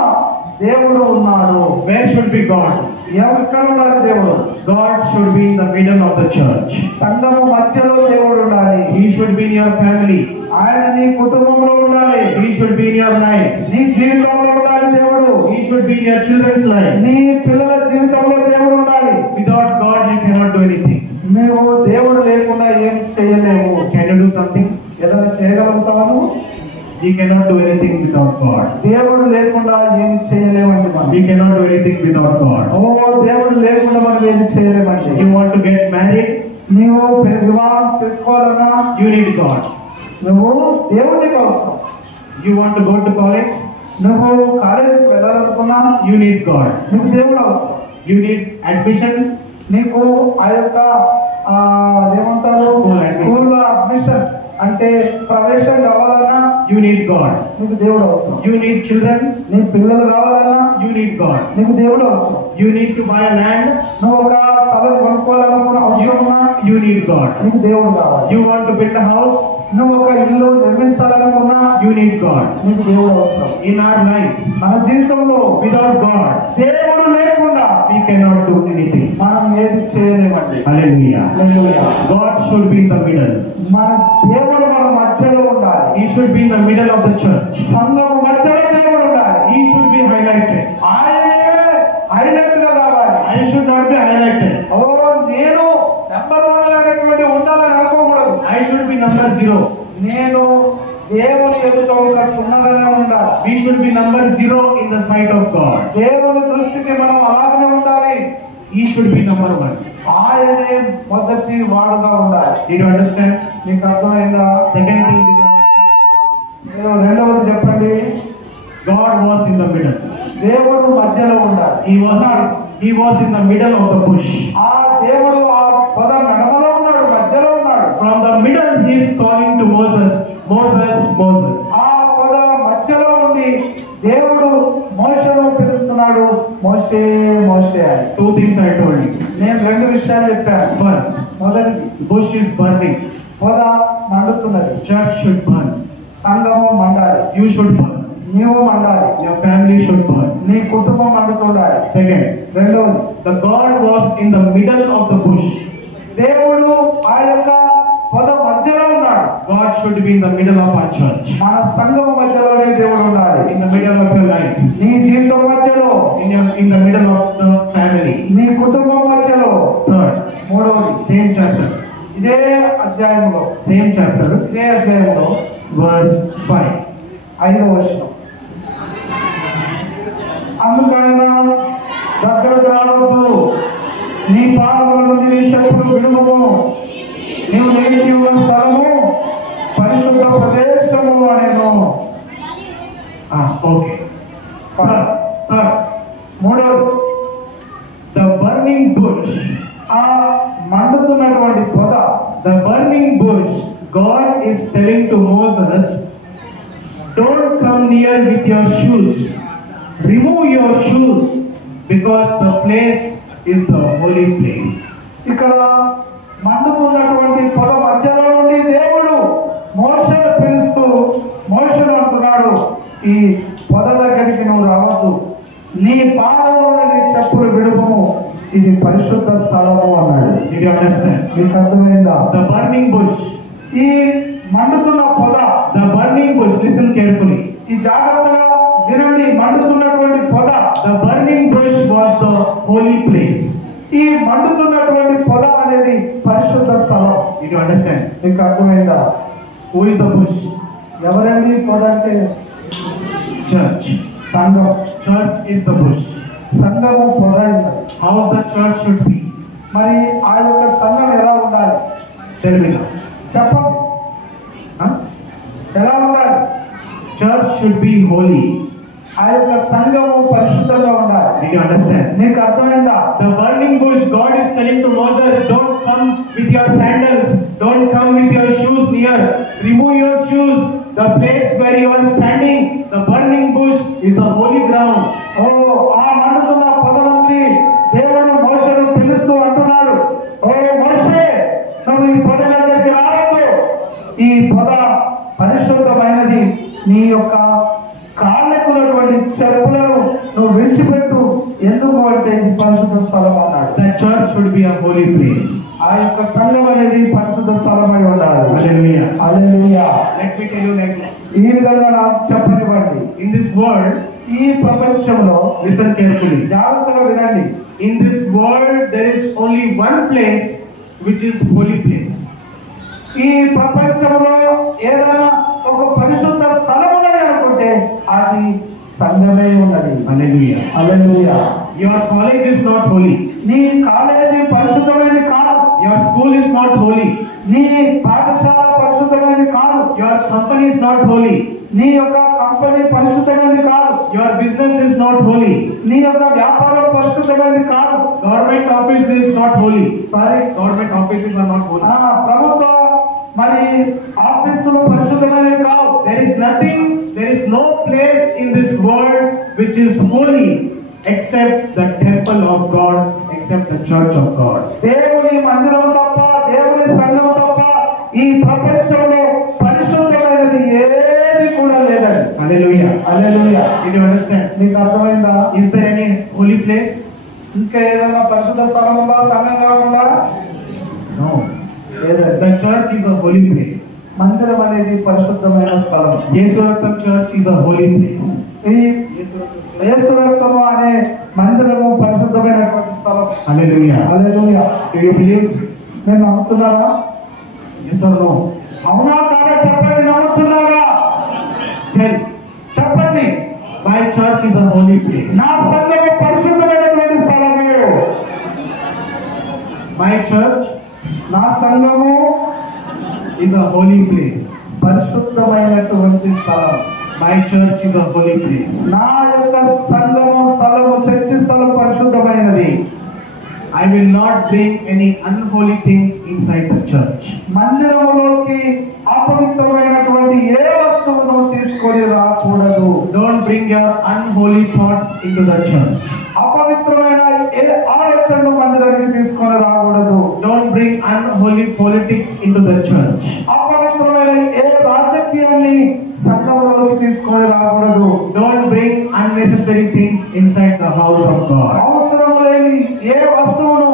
దేవుడు ఉన్నాడు. Where should be God? ఎక్కడ ఉండాలి దేవుడు? God should be in the middle of the church. సంఘము మధ్యలో దేవుడు ఉండాలి. He should be in your family. ఆయన నీ కుటుంబంలో ఉండాలి. He should be in your life. నీ జీవితంలో ఉండాలి దేవుడు. He should be in your children's life. నీ పిల్లల జీవితంలో దేవుడు ఉండాలి. Without God, you cannot do anything. నువ్వు దేవుడు లేకుండా ఏం చేయలేవు. Can you do something? ఏదైనా చేయగలుగుతాము? You cannot do anything without God. దేవుడు లేకుండా ఏం చేయలేమండి మనం. We cannot do anything without God. దేవుడు లేకుండా మనం ఏం చేయలేమండి. You want to get married? నీవు వివాహం చేసుకోవాలన్నా You need God. నువ్వు దేవుడికి అవసరం. You want to go to college? నువ్వు కాలేజీకి వెళ్ళాలనుకున్నా You need God. నీకు దేవుడు అవసరం. You need admission? నీకు ఆ యొక్క ఏమంటారు స్కూల్లో అడ్మిషన్ అంటే ప్రవేశం కావాలన్నా You need God. నీకు దేవుడు అవసరం. You need children? నీ పిల్లలు కావాలన్నా You need God. నీకు దేవుడు అవసరం. You need to buy land? నువ్వు ఒక స్థలం కొనుక్కోవాలనుకున్న అవసరం ఉన్నా You need God. నీకు దేవుడు కావాలి. You want to build a house? నువ్వు ఒక ఇల్లు నిర్మించాలనుకున్నా You need God. నీకు దేవుడు అవసరం. In our life, మన జీవితంలో without God, దేవుడు లేకుండా we cannot do anything. మనం ఏది చేయలేమండి. Hallelujah. Hallelujah. God should be in the middle. మన దేవుడు మన మధ్యలో ఉండాలి. He should be in the middle of the church. సంఘం మధ్యలో దేవుడు ఉండాలి. He should be highlighted. ఆయనే హైలైట్ గా కావాలి. I should not be highlighted. నేను నంబర్ 1 అనేటువంటి ఉండాలని అనుకోకూడదు. I should be number 0. నేను దేవుని ఎదుట ఒక 0గా ఉండాలి. We should be number 0 in the sight of God. దేవుని దృష్టికి మనం అలాగనే ఉండాలి. He should be number 1. ఆయనే మొదటి వాడుగా ఉండాలి. Did you understand? మీకు అర్థమైందా? Second thing, did you understand? రెండవది చెప్పండి. God was in the middle. దేవుడు మధ్యలో ఉండాలి. He was in the middle of the bush. ఆ దేవుడు ఆ పొద నడమలో ఉన్నాడు, మధ్యలో ఉన్నాడు. From the middle he is calling to Moses, Moses, Moses. ఆ పొద మధ్యలో ఉండి దేవుడు మోషేను పిలుస్తున్నాడు, మోషే మోషే అని. 2 things I told you. నేను 2 విషయాలు చెప్పాను. First, మొదటిది bush is burning. పొద మండుతున్నది. Church should burn. సంఘము మండాలి. You should burn. నీవు మండాలి. Your family should burn. నీ కుటుంబం మండుతుండాలి. Second, రెండవది, the God was in the middle of the bush. దేవుడు ఆ యొక్క పొద మధ్యలో ఉన్నాడు. God should be in the middle of our church. మన సంఘము మధ్యలోనే దేవుడు ఉండాలి. In the middle of your life. నీ జీవితం మధ్యలో, In the middle of the family. నీ కుటుంబం మధ్యలో. Third, మూడవది, same chapter. ఇదే అధ్యాయంలో, Same chapter, ఇదే అధ్యాయంలో verse 5. 5వ వచనం. అందుకైనా దగ్గరకు రావద్దు, నీ పాదముల నుండి నీ చెప్పులు విడువము, నీవు నిలిచి ఉన్న స్థలము పరిశుద్ధ ప్రదేశము అనేను. Okay. Third, మూడవది, the burning bush. ఆ మండుతున్నటువంటి పొద, The burning bush, God is telling to Moses, don't come near with your shoes. Remove your shoes because the place is the holy place. ఇక్కడ మండుతున్నటువంటి పొద మధ్యలో నుండి దేవుడు మోషేను పిలుస్తూ, మోషేను అంటున్నాడు, ఈ పొద దగ్గరికి నువ్వు రావద్దు, నీ పాదములను నీ చెప్పులు విడువము, ఇది పరిశుద్ధ స్థలము అన్నాడు. Did you understand? మీకు అర్థమైందా? The burning bush. ఈ మండుతున్న పొద, The burning bush, listen carefully. ఈ జాగ్రత్తగా వినండి, మండుతున్నటువంటి పొద, The burning bush was the holy place. ఈ మండుతున్నటువంటి పొద అనేది పరిశుద్ధ స్థలం. Did you understand? మీకు అర్థమైందా? Who is the bush? ఎవరండి పొద అంటే? Church. సంఘం. Church is the bush. సంఘము పొద ఉన్నది. How the church should be? మరి ఆ యొక్క సంఘం ఎలా ఉండాలి? Tell me now. చెప్పండి. ఎలా ఉండాలి? Church should be holy. ఆ యొక్క సంఘము పరిశుద్ధంగా ఉండాలి. Did you understand? నీకు అర్థమైందా? The burning bush, God is telling to Moses, don't come with your sandals, don't come with your shoes near, remove your shoes. The place where you are standing, the burning bush is the holy ground. ఓ, ఆ మండుతున్న పొద నుంచి దేవుడు మోషేను పిలుస్తూ అంటున్నాడు, ఓ మోషే, నువ్వు ఈ పొద దగ్గరికి రావద్దు, ఈ పొద పరిశుద్ధమైనది, నీ యొక్క కాళ్ళకున్నటువంటి చెప్పులను నువ్వు విడిచిపెట్టు, ఎందుకు అంటే ఇది పరిశుద్ధ స్థలం అన్నాడు. The church should be a holy place. ఆ యొక్క సంఘం అనేది పరిశుద్ధ స్థలమై ఉండాలి. Hallelujah. Hallelujah. Let me tell you like this. ఈ విధంగా నాకు చెప్పనివ్వండి. In this world, ఈ ప్రపంచంలో, listen carefully. జాగ్రత్తగా వినండి, In this world, there is only one place which is holy place. ఈ ప్రపంచంలో ఏదైనా ఒక పరిశుద్ధ స్థలం ఉన్నది అనుకుంటే అది సంఘమే ఉన్నది. Hallelujah. Hallelujah. Your college is not holy. నీ కాలేజీ పరిశుద్ధమైనది కాదు. Your school is not holy. నీ పాఠశాల పరిశుద్ధమైనది కాదు. Your company is not holy. నీ యొక్క కంపెనీ పరిశుద్ధమైనది కాదు. Your business is not holy. నీ యొక్క వ్యాపారం పరిశుద్ధమైనది కాదు. Government office is not holy. మరి Government offices are not holy. ప్రభుత్వ మరి ఆఫీసులు పరిశుద్ధమైనవి కావు. There is nothing, there is no place in this world which is holy except the temple of God, except the church of God. దేవుని మందిరం తప్ప, దేవుని సంఘం తప్ప ఈ ప్రపంచంలో పరిశుద్ధమైనది ఏది కూడా లేదండి. Hallelujah. Hallelujah. Did you understand? మీకు అర్థమైందా? Is there any holy place? ఇంకా ఏదైనా పరిశుద్ధ స్థలం ఉందా సంఘం కాకుండా? No. లేదండి. The church is a holy place. మందిరం అనేది పరిశుద్ధమైన స్థలం. Yesuratham church is a holy place. ఈ యేసు రక్తము అనే మందిరము పరిశుద్ధమైనటువంటి స్థలం. Hallelujah. Hallelujah. Do you believe? నేను నమ్ముతున్నారా? Yes or no? అవునా కాదా చెప్పండి. నమ్ముతున్నారా? Tell. చెప్పండి. My church is a holy place. నా సంఘము పరిశుద్ధమైనటువంటి స్థలము. My church నా సంఘము is a holy place. పరిశుద్ధమైనటువంటి స్థలం. My church is a holy place. నా యొక్క సంఘము స్థలము, చర్చి స్థలం పరిశుద్ధమైనది. I will not bring any unholy things inside the church. మందిరములోకి అపవిత్రమైనటువంటి ఏ వస్తువును తీసుకొని రాకూడదు. Don't bring your unholy thoughts into the church. అపవిత్రమైన ఏ ఆలోచనలు మందిరానికి తీసుకొని రాకూడదు. Don't bring unholy politics into the church. అపవిత్రమైన ఏ రాజకీయాన్ని సంఘంలోకి తీసుకొని రాకూడదు. Don't bring unnecessary things inside the house of God. అవసరం లేని ఏ వస్తువును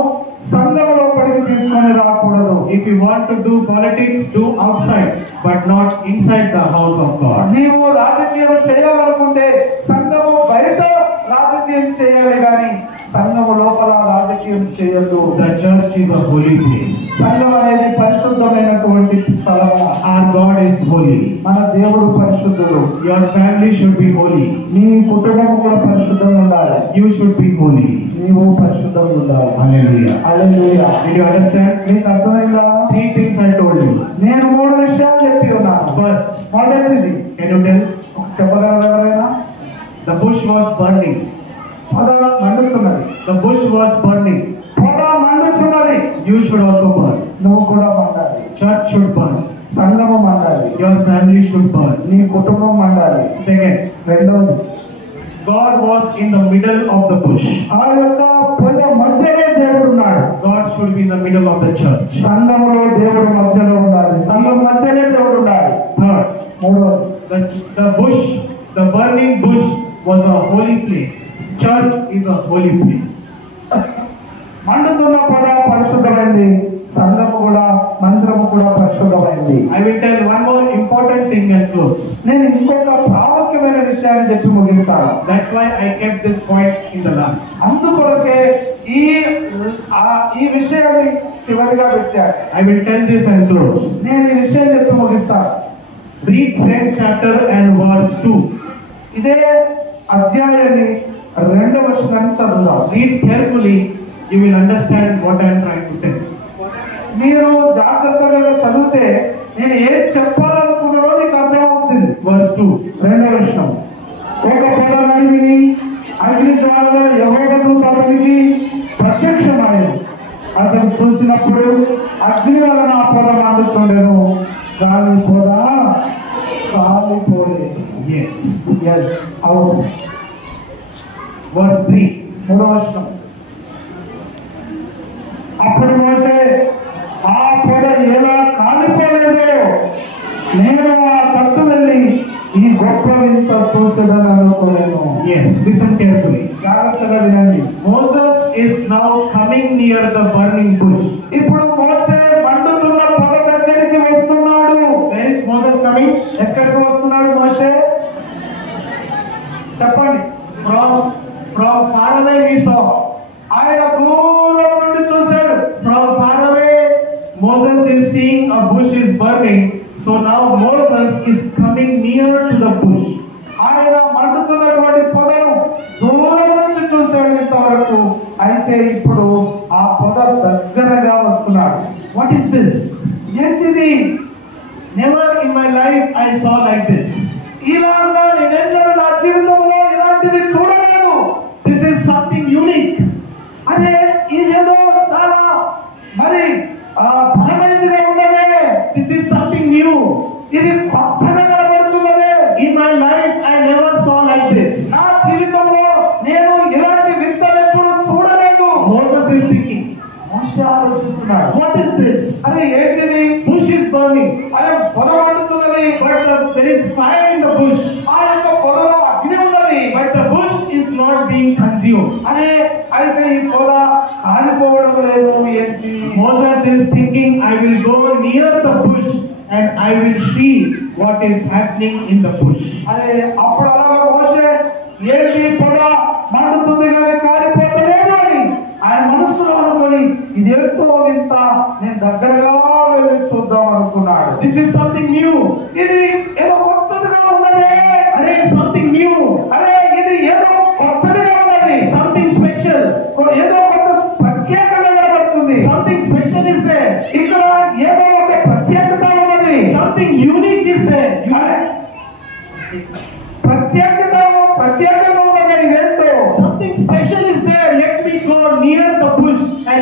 సంఘంలో పడికి తీసుకొని రాకూడదు. If you want to do politics, do outside, but not inside the house of God. నీవు రాజకీయం చేయాలనుకుంటే సంఘము బయట రాజకీయం చేయాలి కానీ సంఘము లోపల రాజకీయం చేయొద్దు. The church is a holy place. సంఘం అనేది పరిశుద్ధమైనటువంటి స్థలము. Our God is holy. మన దేవుడు పరిశుద్ధుడు. Your family should be holy. నీ కుటుంబం కూడా పరిశుద్ధంగా ఉండాలి. You should be holy. నీవు పరిశుద్ధంగా ఉండాలి. Hallelujah. Hallelujah. Did you understand? నీకు అర్థమైందా? 3 things I told you. నేను 3 విషయాలు చెప్పి ఉన్నాను. First, మొదటిది can you tell? చెప్పగలరా ఎవరైనా? The bush was burning. పొద మండుతున్నది. The bush was burning. పొద మండుతున్నది. You should also burn. నువ్వు కూడా మండాలి. Church should burn. సంఘము మండాలి. Your family should burn. నీ కుటుంబం మండాలి. Second, రెండవది, God was in the middle of the bush. ఆ యొక్క పొద మధ్యలో దేవుడు ఉన్నాడు. God should be in the middle of the church. సంఘములో దేవుడు మధ్యలో ఉండాలి. సంఘం మధ్యలో దేవుడు ఉండాలి. Third, మూడవది, the bush, the burning bush was a holy place. Church is a holy place. మండుతున్న పొద పరిశుద్ధమైంది. సంఘము కూడా మందిరము కూడా పరిశుద్ధమైంది. I will tell one more important thing and close. నేను ఇంకొక ప్రాముఖ్యమైన విషయాన్ని చెప్పి ముగిస్తాను. That's why I kept this point in the last. అందుకొరకే ఈ విషయాన్ని చివరిగా పెట్టాను. I will tell this and close. నేను ఈ విషయం చెప్పి ముగిస్తాను. Read same chapter and verse 2. ఇదే అధ్యాయాన్ని 2వ వచనాన్ని చదువుదాం. Read carefully. You will understand what I am trying to tell. మీరు జాగ్రత్తగా చదివితే నేను ఏం చెప్పాలనుకున్నానో నీకు అర్థమవుతుంది. Verse 2. 2వ వచనం. ఒక పొద నడిమిని అగ్ని జ్వాలల యెహోవా దూత అతనికి ప్రత్యక్షమాయెను. అతను చూసినప్పుడు అగ్ని వలన ఆ పొద మండుచుండెను. గాలి పొద కాలిపోలేదు. Yes. అవును. Verse 3. 3వ వచనం. అప్పుడు మోషే ఆ పొద ఎలా కాలిపోలేదో నేను ఆ తట్టు వెళ్ళి ఈ గొప్ప వింత చూసేదని అనుకోలేను. Yes. Listen carefully. జాగ్రత్తగా వినండి. Moses is now coming near the burning bush. ఇప్పుడు మోషే మండుతున్న పొద దగ్గరికి వస్తున్నాడు. Where is Moses coming? ఎక్కడికి వస్తున్నాడు మోషే? చెప్పండి. From far away we saw. ఆయన దూరం నుండి చూశాడు. From far away Moses is seeing a bush is burning. So now Moses is coming near to the bush. ఆయన మండుతున్నటువంటి పొదను దూరం నుంచి చూశాడు ఇంతవరకు. అయితే ఇప్పుడు ఆ పొద దగ్గరగా వస్తున్నాడు. What is this? ఏంటిది? Never in my life I saw like this. ఇలాగా నేనెన్నడూ నా జీవితంలో ఇలాంటిది చూడలేదు. This is something unique. అరే ఇదేదో చాలా మరి బలమైనదిగా ఉన్నదే. This is something new. ఇది కొత్తగా కనబడుతున్నదే. In my life I never saw like this. నా జీవితంలో నేను ఇలాంటి వింతలు ఎప్పుడు చూడలేదు. Moses is thinking, మోషే ఆలోచిస్తున్నాడు. what is this? అరే ఏంటిది? Bush is burning. అరే పొద మండుతున్నది. But there is fire in the bush. ఆ యొక్క పొదలో అగ్ని ఉన్నది. But the bush is not being consumed. అరే అయితే ఈ పొద కాలిపోవడం లేదు. ఏంటి? Moses is thinking, I will go near the bush and I will see what is happening in the bush. అరే అప్పుడు అలాగా మోషే ఏంటి పొద మండుతుంది కానీ కాలిపోతలేదు అని ఆయన మనసులో అనుకొని ఇదేంటో వింత, నేను దగ్గరగా వెళ్ళి చూద్దాం అనుకున్నాడు. This is something new. ఇది ఏదో కొత్తదిగా ఉన్నది. Arey, something new. అరే ఇది ఏదో కొత్తదిగా ఉన్నది. Something special. ఏదో కొత్త ప్రత్యేకంగా కనబడుతుంది. Something special is there. ఇక్కడ ఏదో ఒక ప్రత్యేకత ఉన్నది. Something unique is there. ప్రత్యేకంగా ఉన్నది. ఏంటో something special is there. Let me go near the bush and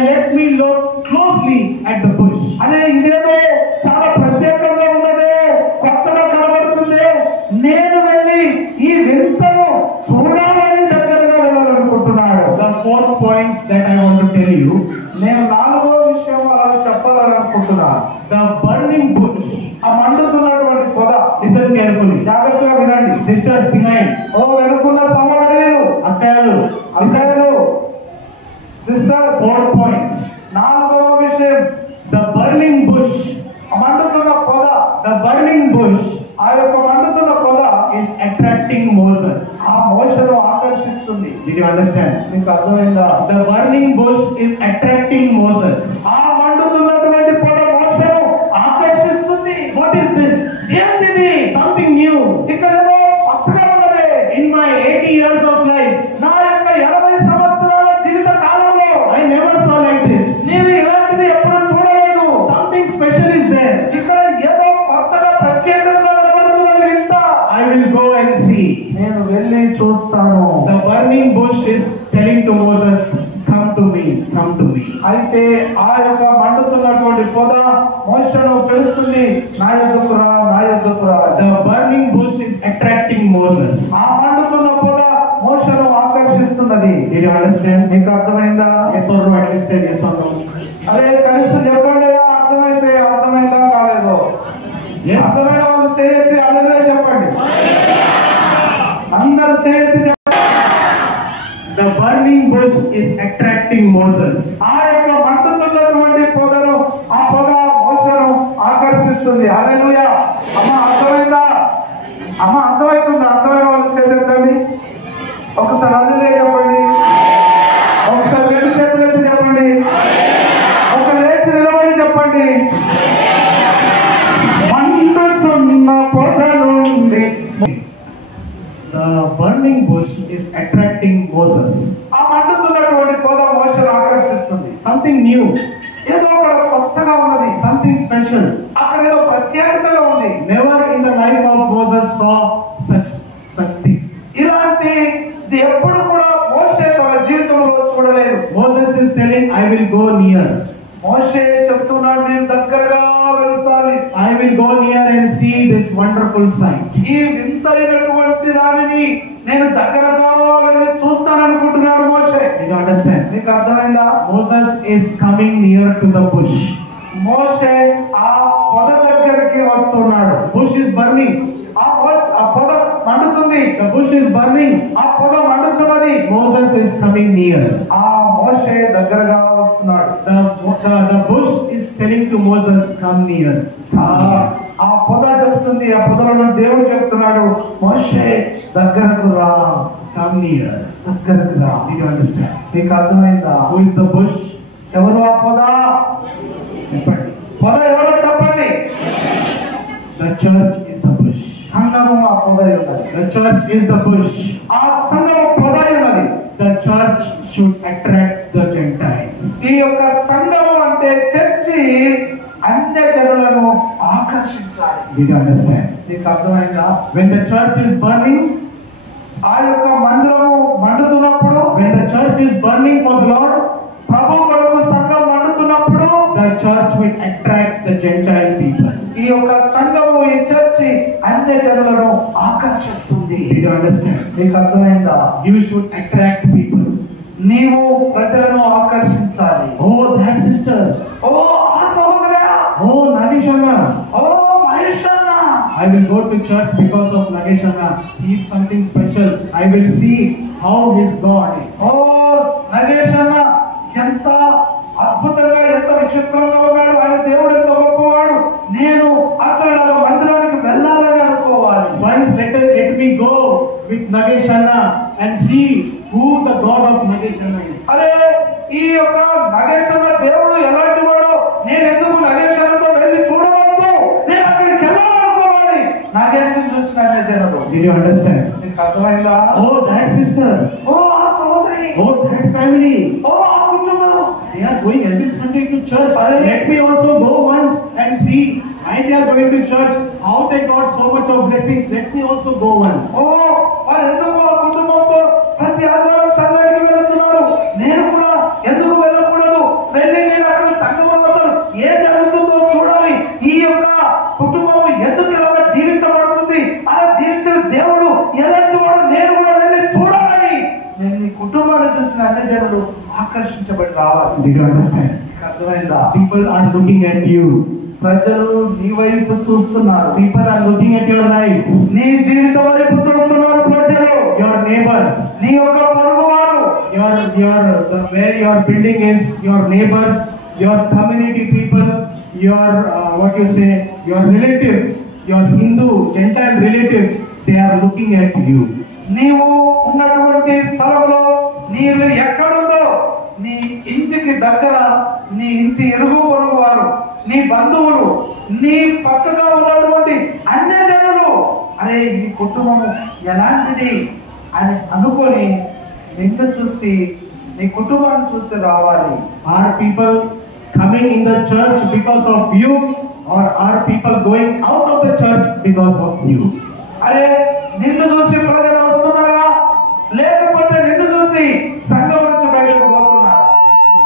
అనుకుంటున్నాను. The burning bush. ఆ మండుతున్నటువంటి పొద. Listen carefully. జాగ్రత్తగా వినండి. Sisters behind. ఓ వెనుకున్న సహోదరులు, అక్కలు, అక్కలు, సిస్టర్. 4th point. 4వ విషయం, The burning bush. ఆ మండుతున్న పొద. The burning bush ఆ యొక్క మండుతున్న పొద is attracting Moses. ఆ మోషను ఆకర్షిస్తుంది. Did you understand? మీకు అర్థమైందా? The burning bush is attracting Moses. ఆ మండుతున్నటువంటి పొద మోషను ఆకర్షిస్తుంది. What is this? ఏంటిది? Something new. ఇక్కడ ఏదో కొత్తగా ఉన్నది. In my 80 years of life, నా యొక్క 80 సంవత్సరాల జీవిత కాలంలో I never saw like this. నేను ఇలాంటిది ఎప్పుడూ చూడలేదు. Something special is there. ఇక్కడ ఏదో కొత్తగా ప్రత్యేకంగా కనబడుతున్నది వింత. I will go and see. నేను వెళ్ళి చూస్తాను. The burning bush is telling to Moses, come to me, come to me. అయితే ఆ యొక్క మండుతున్నటువంటి పొద మోషను పిలుస్తుంది, నా యొద్దకు రా, నా యొద్దకు రా. The burning bush is attracting Moses. ఆ మండుతున్న పొద మోషను ఆకర్షిస్తున్నది. Did you understand? మీకు అర్థమైందా? Yes or no? Understand? Yes or no? అదే కనీసం చెప్పండి, అర్థమైతే అర్థమైందా కాలేదో. Yes. అర్థమైన వాళ్ళు చేయొద్దు, అలాగే చెప్పండి. అందరూ చేయొద్దు చెప్పండి. The burning bush is attracting Moses. ఆ యొక్క మండుతున్నటువంటి పొదను, ఆ పొద మోషను ఆకర్షిస్తుంది. హల్లెలూయా. అమ్మ అర్థమైందా? అమ్మ అర్థమవుతుందా? అర్థమైన వాళ్ళు చేసేదండి. ఒకసారి హల్లెలూయా చెప్పండి. ఒకసారి రెండు చేతులు ఎత్తి చెప్పండి. ఒక లేచి నిలబడి చెప్పండి. మండుతున్న పొద నుండి. The burning bush is attracting Moses. ఆ మండుతున్నటువంటి పొద మోషను ఆకర్షిస్తుంది. Something new, ఏదో అక్కడ కొత్తగా ఉన్నది. something special. అక్కడ ఏదో ప్రత్యేకతగా ఉంది. Never in the life of Moses saw such thing. ఇలాంటి ఎప్పుడు కూడా మోషే తన జీవితంలో చూడలేదు. Moses is telling, I will go near. మోషే చెప్తున్నాడు, నేను దగ్గరగా వెళ్తాను. I will go near and see this wonderful sight. ఈ వింతైనటువంటి దానిని నేను దగ్గరగా వెళ్ళి చూస్తాననుకుంటున్నాడు మోషే. Did you understand? నీకు అర్థమైందా? Moses is coming near to the bush. మోషే ఆ పొద దగ్గరికి వస్తున్నాడు. Bush is burning. ఆ పొద మండుతుంది. The bush is burning. ఆ పొద మండుతున్నది. Moses is coming near. ఆ మోషే దగ్గరగా వస్తున్నాడు. The bush is telling to Moses, come near. ఆ పొద చెప్తుంది, ఆ పొదలో దేవుడు చెప్తున్నాడు, మోషే దగ్గరకు రా, Come near. దగ్గరకు రా. Did you understand? నీకు అర్థమైందా? Who is the bush? ఎవరు ఆ పొద? చెప్పండి. పొద ఎవరో చెప్పండి. The church is the bush. సంఘము ఆ పొద ఉన్నది. The church is the bush. ఆ సంఘము పొద ఉన్నది. The church should attract the Gentiles. ఈ యొక్క సంఘము అంటే చర్చి అన్య జనులను ఆకర్షించాలి. Did you understand? నీకు అర్థమైందా? When the church is burning, ఆ యొక్క మందిరము మండుతున్నప్పుడు, when the church is burning for the Lord, ప్రభు కొరకు సంఘం మండుతున్నప్పుడు the church will attract the Gentile people. ఈ యొక్క సంఘము, ఈ చర్చి అన్య జనులను ఆకర్షిస్తుంది. Did you understand? నీకు అర్థమైందా? You should attract people. నీవు ప్రజలను ఆకర్షించాలి. Oh, that sister. ఓ ఆ సహోదరా, Oh, Nageshana. Oh మహేశ్వరన్న, I will go to church because of Nageshana. He is something special. I will see how his God is. ఓ నగేశన్న, ఎంత అద్భుతంగా, ఎంత విచిత్రంగా ఉన్నాడు, ఆయన దేవుడు ఎంత గొప్పవాడు, నేను అక్కడ మందిరానికి వెళ్ళాలని అనుకోవాలి. Once let me go with Nageshana and see who the God of Nageshana is. అరే ఈ యొక్క నగేశన్న దేవుడు ఎలాంటి వాడో నేను ఎందుకు నగేశన్నతో వెళ్ళి చూడవద్దు, నేను అక్కడికి వెళ్ళాలనుకోవాలి. నగేశన్ చూసిన జనులు. Did you understand? నీకు అర్థమైందా? Oh, that sister. ఓ ఆ సహోదరి, Oh, that family. ఓ ఆ కుటుంబం, They are going every Sunday to church. Let me also go once and see why they are going to church, how they got so much of blessings. Let me also go once. ఓ వారు ఎందుకు ఆ కుటుంబంతో ప్రతి ఆదివారం సంఘానికి వెళ్తున్నారు, నేను కూడా ఎందుకు వెళ్ళకూడదు? వెళ్ళి నేను అక్కడ సంఘంలో అసలు ఏ జరుగుతుందో చూడాలి. ఈ యొక్క కుటుంబం ఎందుకు ఇలాగా దీవించబడుతుంది, అలా దీవించిన దేవుడు ఎలాంటి వాడు, నేను కూడా వెళ్ళి చూడాలని నేను ఈ కుటుంబాన్ని చూసిన అన్ని జనులు ఆకర్షించబడి రావాలి. Did you understand? అర్థమైందా? People are looking at you. ప్రజలు నీ వైపు చూస్తున్నారు. People are looking at your life. నీ జీవితం వైపు చూస్తున్నారు ప్రజలు. Your neighbors. నీ యొక్క పొరుగు వారు. Where your building is, your neighbors, your community people, your your relatives, your Hindu, Gentile relatives, they are looking at you. నీవు ఉన్నటువంటి స్థలంలో నీళ్ళు ఎక్కడుందో నీ ఇంటికి దగ్గర నీ ఇంటి ఇరుగు పొరుగు వారు, నీ బంధువులు, నీ పక్కగా ఉన్నటువంటి అన్య జనులు, అరే ఈ కుటుంబము ఎలాంటిది అని అనుకొని నిన్ను చూసి నీ కుటుంబాన్ని చూసి రావాలి. Are people coming in the church because of you, or are people going out of the church because of you? అరే నిన్ను చూసి ప్రజలు వస్తున్నారా, లేకపోతే నిన్ను చూసి సంఘం నుంచి బయటకు పోతున్నారా?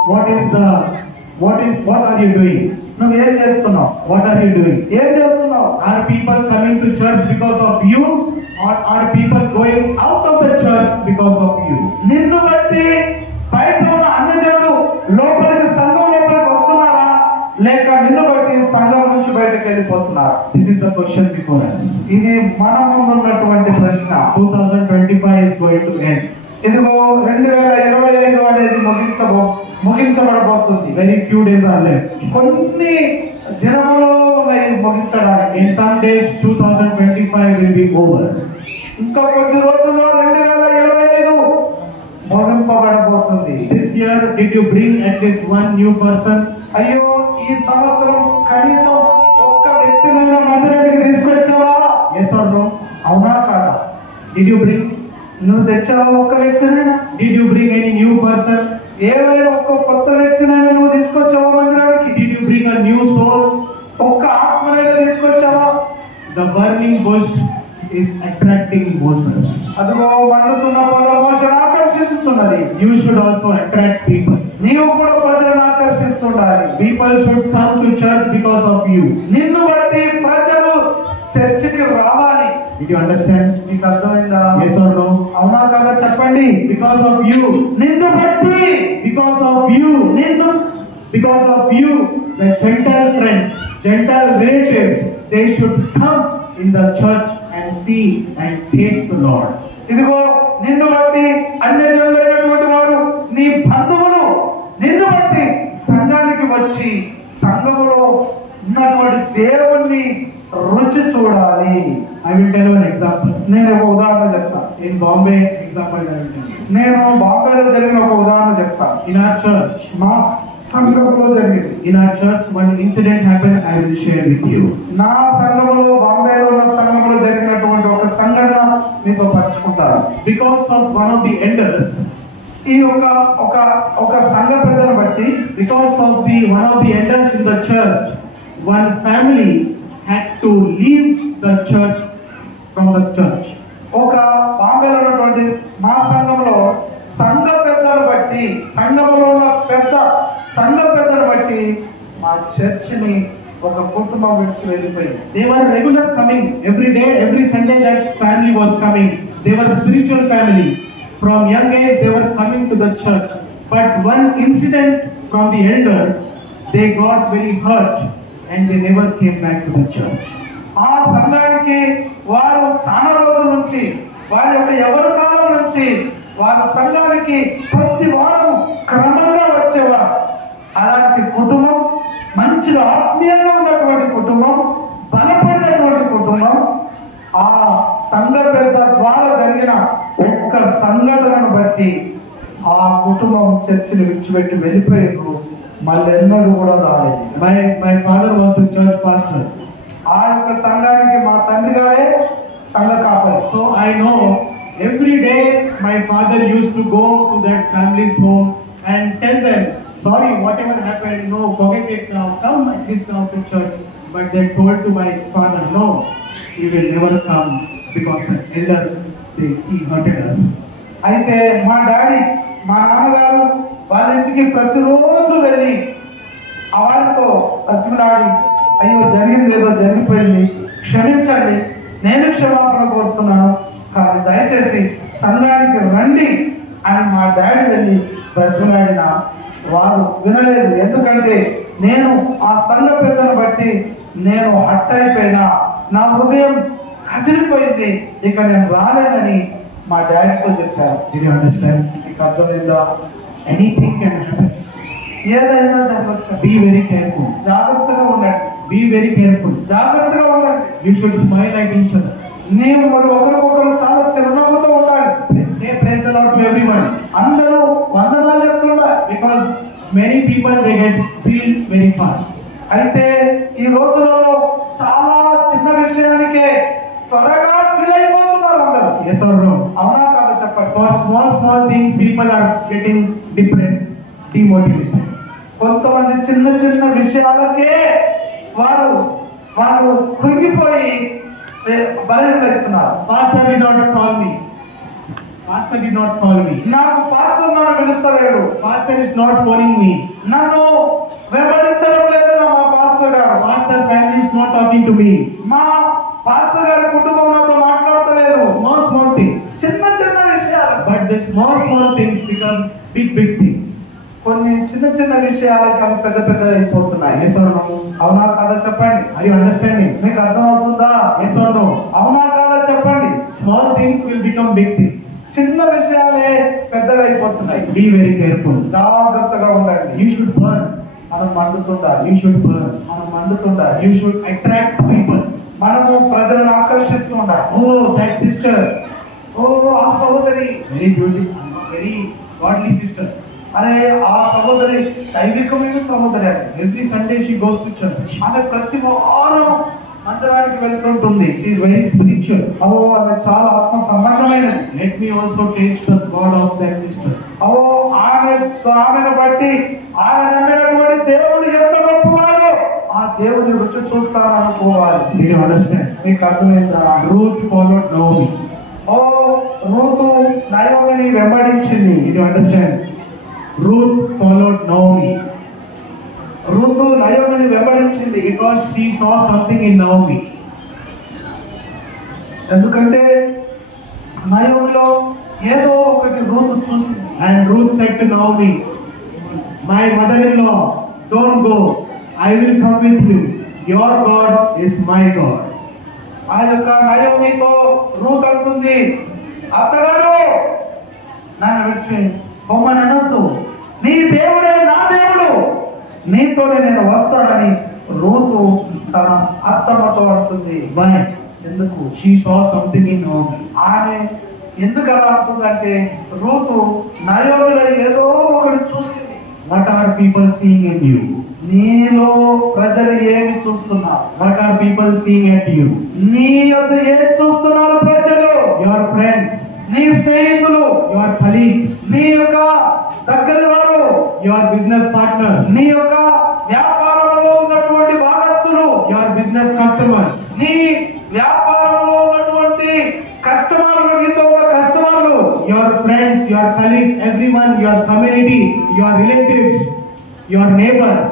What are you doing? నువ్వు ఏం చేస్తున్నావు? What are you doing? ఏం చేస్తున్నావు? Are people coming to church because of you, or are people going out of the church because of you? నిన్ను బట్టి బయట ఉన్న అన్ని దేవుడు లోపలికి సంఘం లోపలికి వస్తున్నారా, లేక నిన్ను బట్టి సంఘం నుంచి బయటకు వెళ్ళిపోతున్నారా? This is the question before us. ఇది మన ముందు ఉన్నటువంటి ప్రశ్న. 2025 is going to end. ఇదిగో 2025 అనేది ముగించబడబోతుంది. Very few days are left. కొన్ని దినములు ముగించడానికి. In some days 2025 will be over. ఇంకా కొద్ది రోజుల్లో 2025 ముగింపబడబోతుంది. This year, did you bring at least one new person? అయ్యో ఈ సంవత్సరం కనీసం ఒక్క వ్యక్తిని మందిరానికి తీసుకొచ్చావా? Yes or no? అవునా కాదా? Did you bring? నువ్వు తెచ్చావా ఒక్క వ్యక్తిని? Did you bring any new person? ఏమైనా ఒక్క కొత్త వ్యక్తినైనా నువ్వు తీసుకొచ్చావా మందిరానికి? Did you bring a new soul? ఒక్క ఆత్మనైనా తీసుకొచ్చావా? The burning bush is attracting Moses. అదిగో మండుతున్న పొద మోషను ఆకర్షిస్తున్నది. You should also attract people. నీవు కూడా ప్రజలను ఆకర్షిస్తుండాలి. People should come to church because of you. నిన్ను బట్టి ప్రజలు చర్చికి రావాలి. Did you understand? నీకు అర్థమైందా? Yes or no? అవునా కదా చెప్పండి. Because of you. నిన్ను బట్టి, Because of you. because of you, the Gentile friends, Gentile relatives, they should come in the church and see and taste the Lord. ఇదిగో నిన్ను బట్టి అన్యజనులైనటువంటి వారు, నీ బంధువులు నిన్ను బట్టి సంఘానికి వచ్చి సంఘములో ఉన్నటువంటి దేవుణ్ణి రుచి చూడాలి. I will tell you an example. నేను ఒక ఉదాహరణ చెప్తాను. In Bombay, example I will tell you. నేను బాంబేలో జరిగిన ఒక ఉదాహరణ చెప్తాను. In our church, మా సంఘంలో జరిగింది. in our church, one incident happened. I will share with you. నా సంఘంలో, బాంబేలో ఉన్న సంఘంలో జరిగినటువంటి ఒక సంఘటన మీతో పంచుకుంటాను. Because of one of the elders, ఈ ఒక సంఘ పెద్దను బట్టి, because of one of the elders in the church, one family had to leave the church from the church. ఒక బాంబేలో ఉన్నటువంటి మా సంఘంలో సంఘ పెద్దను బట్టి, సంఘంలో ఉన్న సంఘ పెద్దను బట్టి మా చర్చిని ఒక కుటుంబం విడిచి వెళ్ళిపోయింది. They were regular coming every day, every Sunday. That family was coming. They were spiritual family. From young age, they were coming to the church. But one incident from the elder, they got very hurt and they never came back to the church. ఆ సంఘానికి వారు చాలా రోజుల నుంచి, వారి యొక్క ఎవరి కాలం నుంచి వారి సంఘానికి ప్రతి వారం క్రమంగా వచ్చేవారు. అలాంటి కుటుంబం, మంచిగా ఆత్మీయంగా ఉన్నటువంటి కుటుంబం, బలపడినటువంటి కుటుంబం, ఆ సంఘ పెద్ద ద్వారా జరిగిన ఒక్క సంఘటనను బట్టి ఆ కుటుంబం చర్చిని విడిచిపెట్టి వెళ్ళిపోయారు. మళ్ళీ ఎన్నడూ కూడా రాలేదు. My father was the church pastor. ఆ యొక్క సంఘానికి మా తండ్రి గారే సంఘ కాపరి. So I know every day my father used to go to that family's home and tell them, sorry, whatever happened, no, forget it now, come at least now to church. But they told to my father, no, he will never come because the elder, he hurted us. అయితే మా daddy, మా నాన్నగారు వాళ్ళ ఇంటికి ప్రతిరోజు వెళ్ళి ఆ వారితో బతిమలాడి, అయ్యో జరిగింది ఏదో జరిగిపోయింది, క్షమించండి, నేను క్షమాపణ కోరుతున్నాను, కానీ దయచేసి సంఘానికి రండి అని మా డాడీ వెళ్ళి బతిమలాడిన వారు వినలేదు. ఎందుకంటే నేను ఆ సంఘ పెద్దను బట్టి నేను హట్ అయిపోయినా, నా హృదయం కదిలిపోయింది, ఇక నేను రాలేనని మా డాడీతో చెప్పారు. Did you understand? మీకు అర్థమైందా? Anything can happen. ఏదైనా జరగచ్చు. Be very careful. జాగ్రత్తగా ఉండండి. Be very careful. జాగ్రత్తగా ఉండండి. You should smile at each other. నేను మరి ఒకరికొకరు చాలా చిరునవ్వుతో ఉండాలి. Say praise the Lord to everyone. అందరూ వందనాలు చెప్తున్నారు. Because many people they get feel very fast. అయితే ఈ రోజులలో చాలా చిన్న విషయానికే త్వరగా ఫీల్ అయిపోతున్నారు అందరూ. Yes or no? అవునా కాదా చెప్పండి. For small things people are getting depressed, demotivated. కొంతమంది చిన్న చిన్న విషయాలకే వారు కృంగిపోయి బలహీనపడుతున్నారు. Pastor did not call me. Pastor did not call me. నాకు పాస్టర్ నన్ను పిలుస్తలేడు. Pastor is not phoning me. నన్ను వెంబడించడం లేదు మా పాస్టర్ గారు. Pastor family is not talking to me. మా పాస్టర్ గారి కుటుంబం నాతో మాట్లాడతలేదు. Small things. చిన్న చిన్న విషయాలు. But the small things become big things. కొన్ని చిన్న చిన్న విషయాలకి అవి పెద్ద అయిపోతున్నాయి. Yes or no? అవునా కాదా చెప్పండి. Are you understanding? మీకు అర్థమవుతుందా? Yes or no? అవునా కాదా చెప్పండి. Small things will become big things. చిన్న విషయాలే పెద్దగా అయిపోతున్నాయి. Be very careful. జాగ్రత్తగా ఉండండి. You should burn. మనం మండుతుండాలి. You should burn. మనం మండుతుండాలి. You should attract people. మనము ప్రజలను ఆకర్షిస్తూ ఉండాలి. Oh, that sister. ఓ ఆ సహోదరి Very beautiful. Very godly sister. అరే ఆ సహోదరి దైవికమైన సహోదరి. Every Sunday she goes to church. ఆమె ప్రతి వారం మందిరానికి వెళ్తుంటుంది. She is very spiritual. ఆమె చాలా ఆత్మ సంబంధమైనది. Let me also taste the God of that sister. ఆమెను బట్టి ఆమె నమ్మినటువంటి దేవుడు ఎంత గొప్పవాడో ఆ దేవుని రుచి చూస్తాననుకోవాలి. Did you understand? మీకు అర్థమైందా? Ruth followed Naomi. రూతు నయోమిని వెంబడించింది. Did you understand? Ruth followed Naomi. Ruth నయోమిని వెంబడించింది. Because she saw something in Naomi. ఎందుకంటే నయోమిలో ఏదో ఒకటి రూతు చూసింది. And Ruth said to Naomi, my mother-in-law, don't go. I will come with you. Your God is my God. ఆ యొక్క నయోమితో Ruth అంటుంది, అత్తగారు నన్ను విడిచి బొమ్మని అనొద్దు, నీ దేవుడే నా దేవుడు, నీతోనే నేను వస్తానని రూతు తన అత్తమ్మతో అంటుంది. Why? ఎందుకు? She saw something in Naomi. ఆమె ఎందుకు అలా అంటుందంటే రూతు నయోమిలో ఏదో ఒకటి చూసింది. What are people seeing in you? నీలో ప్రజలు ఏమి చూస్తున్నారు? What are people seeing at you? నీ యొద్ద ఏం చూస్తున్నారు ప్రజలు? Your friends, నీ స్నేహితులు, your colleagues, నీ యొక్క దగ్గర వారు, your business partners, నీ యొక్క వ్యాపారంలో ఉన్నటువంటి భాగస్తులు, your business customers, నీ వ్యాపారంలో ఉన్నటువంటి కస్టమర్లు, నీతో ఉన్న కస్టమర్లు, your friends, your colleagues, everyone, your community, your relatives, your neighbors,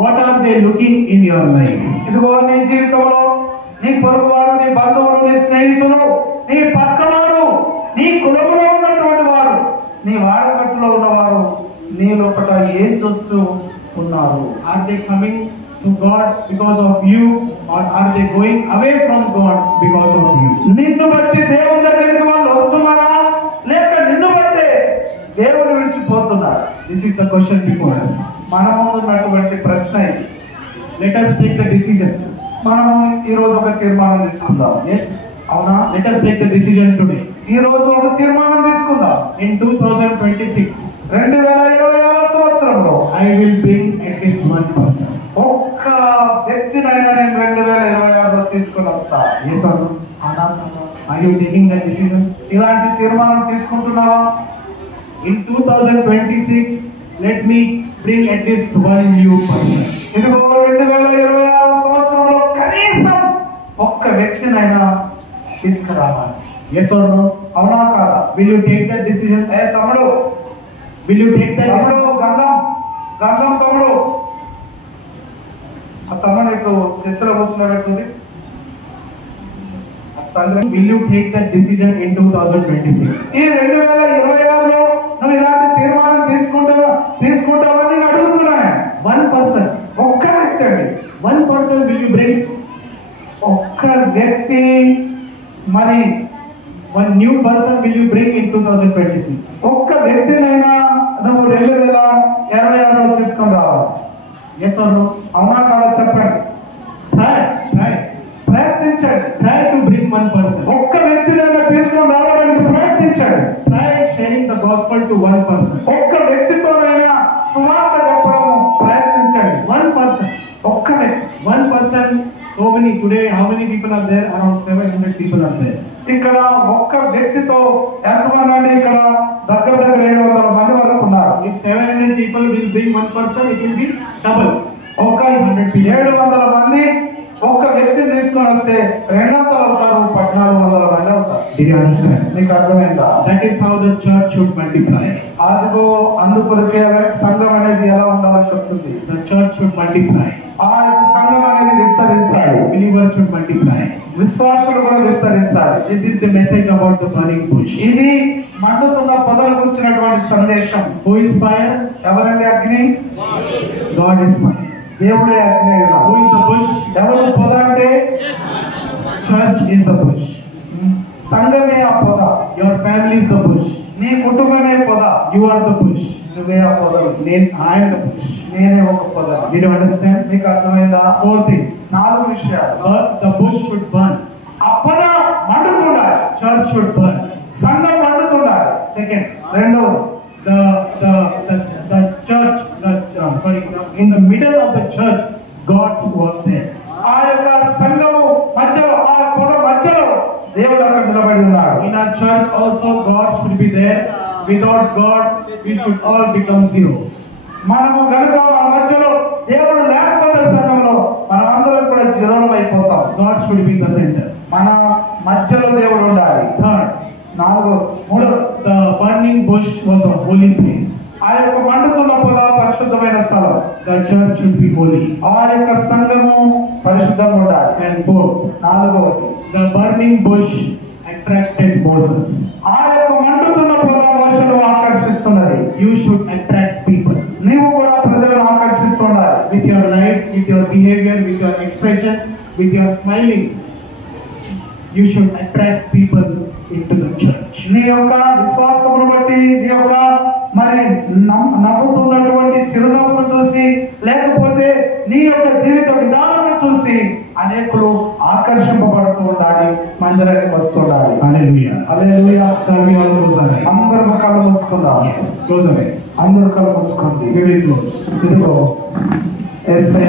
what are they looking in your life? ఇదిగో నీ జీవితంలో నీ పొరుగువారు, నీ బంధువులు, నీ స్నేహితులు, నీ పక్కవారు, నీ కులంలో ఉన్నటువంటి వారు, నీ వాడకట్టులో ఉన్నవారు నీ లోపల ఏం చూస్తూ ఉన్నారు? Are they coming to God because of you, or are they going away from God because of you? నిన్ను బట్టి దేవుని దగ్గరికి వాళ్ళు వస్తున్నారా, లేక నిన్ను బట్టే దేవుని విడిచిపోతున్నారు? This is the question before us. మన ముందు ఉన్నటువంటి ప్రశ్న ఇది. Let us take the decision. మనం ఈ రోజు ఒక తీర్మానం తీసుకుందాం. అవునా? Let us take the decision today. ఈ రోజు ఒక తీర్మానం తీసుకుందాం. In 2026, 2026 సంవత్సరంలో I will bring at least one person. ఒక్క వ్యక్తినైనా నేను 2026లో తీసుకుని వస్తా. Yes or no? Are you taking that decision? ఇలాంటి తీర్మానం తీసుకుంటున్నావా? In 2026, let me bring at least one new person. ఇదిగో 2026 సంవత్సరంలో కనీసం ఒక్క వ్యక్తినైనా తీసుకురావాలి. Yes or no? అవునా కాదా? Will you take that decision? తమ్ముడు, Will you take that తమ్ముడు, decision? గంధం తమ్ముడు, ఆ తమ్ముడు ఇటు చర్చలో కూర్చున్నట్టుంది. Will you take that decision in 2026? ఈ 2026లో నువ్వు ఇలాంటి తీర్మానం తీసుకుంటావని new person will you bring in 2026? ఒక్క వ్యక్తినైనా నువ్వు 2026లో తీసుకొని రావాలి. Yes or no? అవునా కాదా చెప్పండి. ప్రయత్నించండి. Try to bring one person. ఒక్క వ్యక్తినైనా తీసుకొని రావడానికి ప్రయత్నించండి. Try sharing the gospel to one person. ఒక్క వ్యక్తితోనైనా సువార్త చెప్పడము ప్రయత్నించండి. One person. ఒక్క వ్యక్తి. One person. So many today. How many people are there? Around 700 people are there. ఇక్కడ ఒక్క వ్యక్తితో ఎంతమంది అండి? ఇక్కడ దగ్గర 700 మంది వరకు ఉన్నారు. If 700 people will bring one person, it will be double. ఒక 700 మంది ఒక్క వ్యక్తిని తీసుకొని వస్తే 200 అవుతారు, 1400 మంది అవుతారు. Did you understand? మీకు అర్థమైందా? That is how the church should multiply. అదిగో అందుకొరకే సంఘం అనేది ఎలా ఉండాలని చెప్తుంది. The church should multiply. ఆ యొక్క సంఘం అనేది విస్తరించాలి. Believers should multiply. విశ్వాసులు కూడా విస్తరించాలి. This is the message about the burning bush. ఇది మండుతున్న పొదల గురించినటువంటి సందేశం. Who is fire? ఎవరండి అగ్ని? God is fire. దేవుడే అగ్ని. Who is the bush? ఎవరు పొద అంటే? Church is the bush. సంఘమే ఆ పొద. Your family is the bush. నీ కుటుంబమే పొద. You are the bush. నువ్వే ఆ పొద. I am the bush. నేనే ఒక పొద. Did you understand? మీకు అర్థమైందా? 4 things. 4 విషయాలు. The bush should burn. ఆ పొద మండుతుండాలి. Church should burn. సంఘం మండుతుండాలి. Second, రెండో, the church, in the middle of the church, God was there. ఆ యొక్క సంఘము మధ్యలో, ఆ పొద మధ్యలో దేవుడు అక్కడ నిలబడి ఉన్నాడు. In our church also, God should be there. Without God, we should all become zeros. మనము కనుక మన మధ్యలో దేవుడు లేకపోతే సంఘంలో మనం అందరం కూడా జీరోలం అయిపోతాం. God should be the center. మన మధ్యలో దేవుడు ఉండాలి. Third, మూడో, the burning bush was a holy place. ఆ యొక్క మండుతున్న పొద పరిశుద్ధమైన స్థలం. The church should be holy. ఆ యొక్క సంఘము పరిశుద్ధంగా ఉండాలి. And fourth, నాలుగవది, the burning bush attracted Moses. ఆ యొక్క మండుతున్న పొద మనుషులను ఆకర్షిస్తున్నది. You should attract people. నీవు కూడా ప్రజలను ఆకర్షిస్తుండాలి. With your life, with your behavior, with your expressions, with your smiling, you should attract people into the church. నీ యొక్క విశ్వాసమును బట్టి, నీ యొక్క మరి నవ్వుతున్నటువంటి చిరునవ్వును చూసి, లేకపోతే నీ యొక్క జీవిత విధానం చూసి అనేకులు ఆకర్షింపబడుతూ ఉండాలి, మందిరానికి వస్తుండాలి. Hallelujah. Hallelujah. Shall we all close our eyes? అందరూ కళ్ళు మూసుకుందాం. Close our eyes. అందరూ కళ్ళు మూసుకోండి. We will close. ఇదిగో యేసయ్య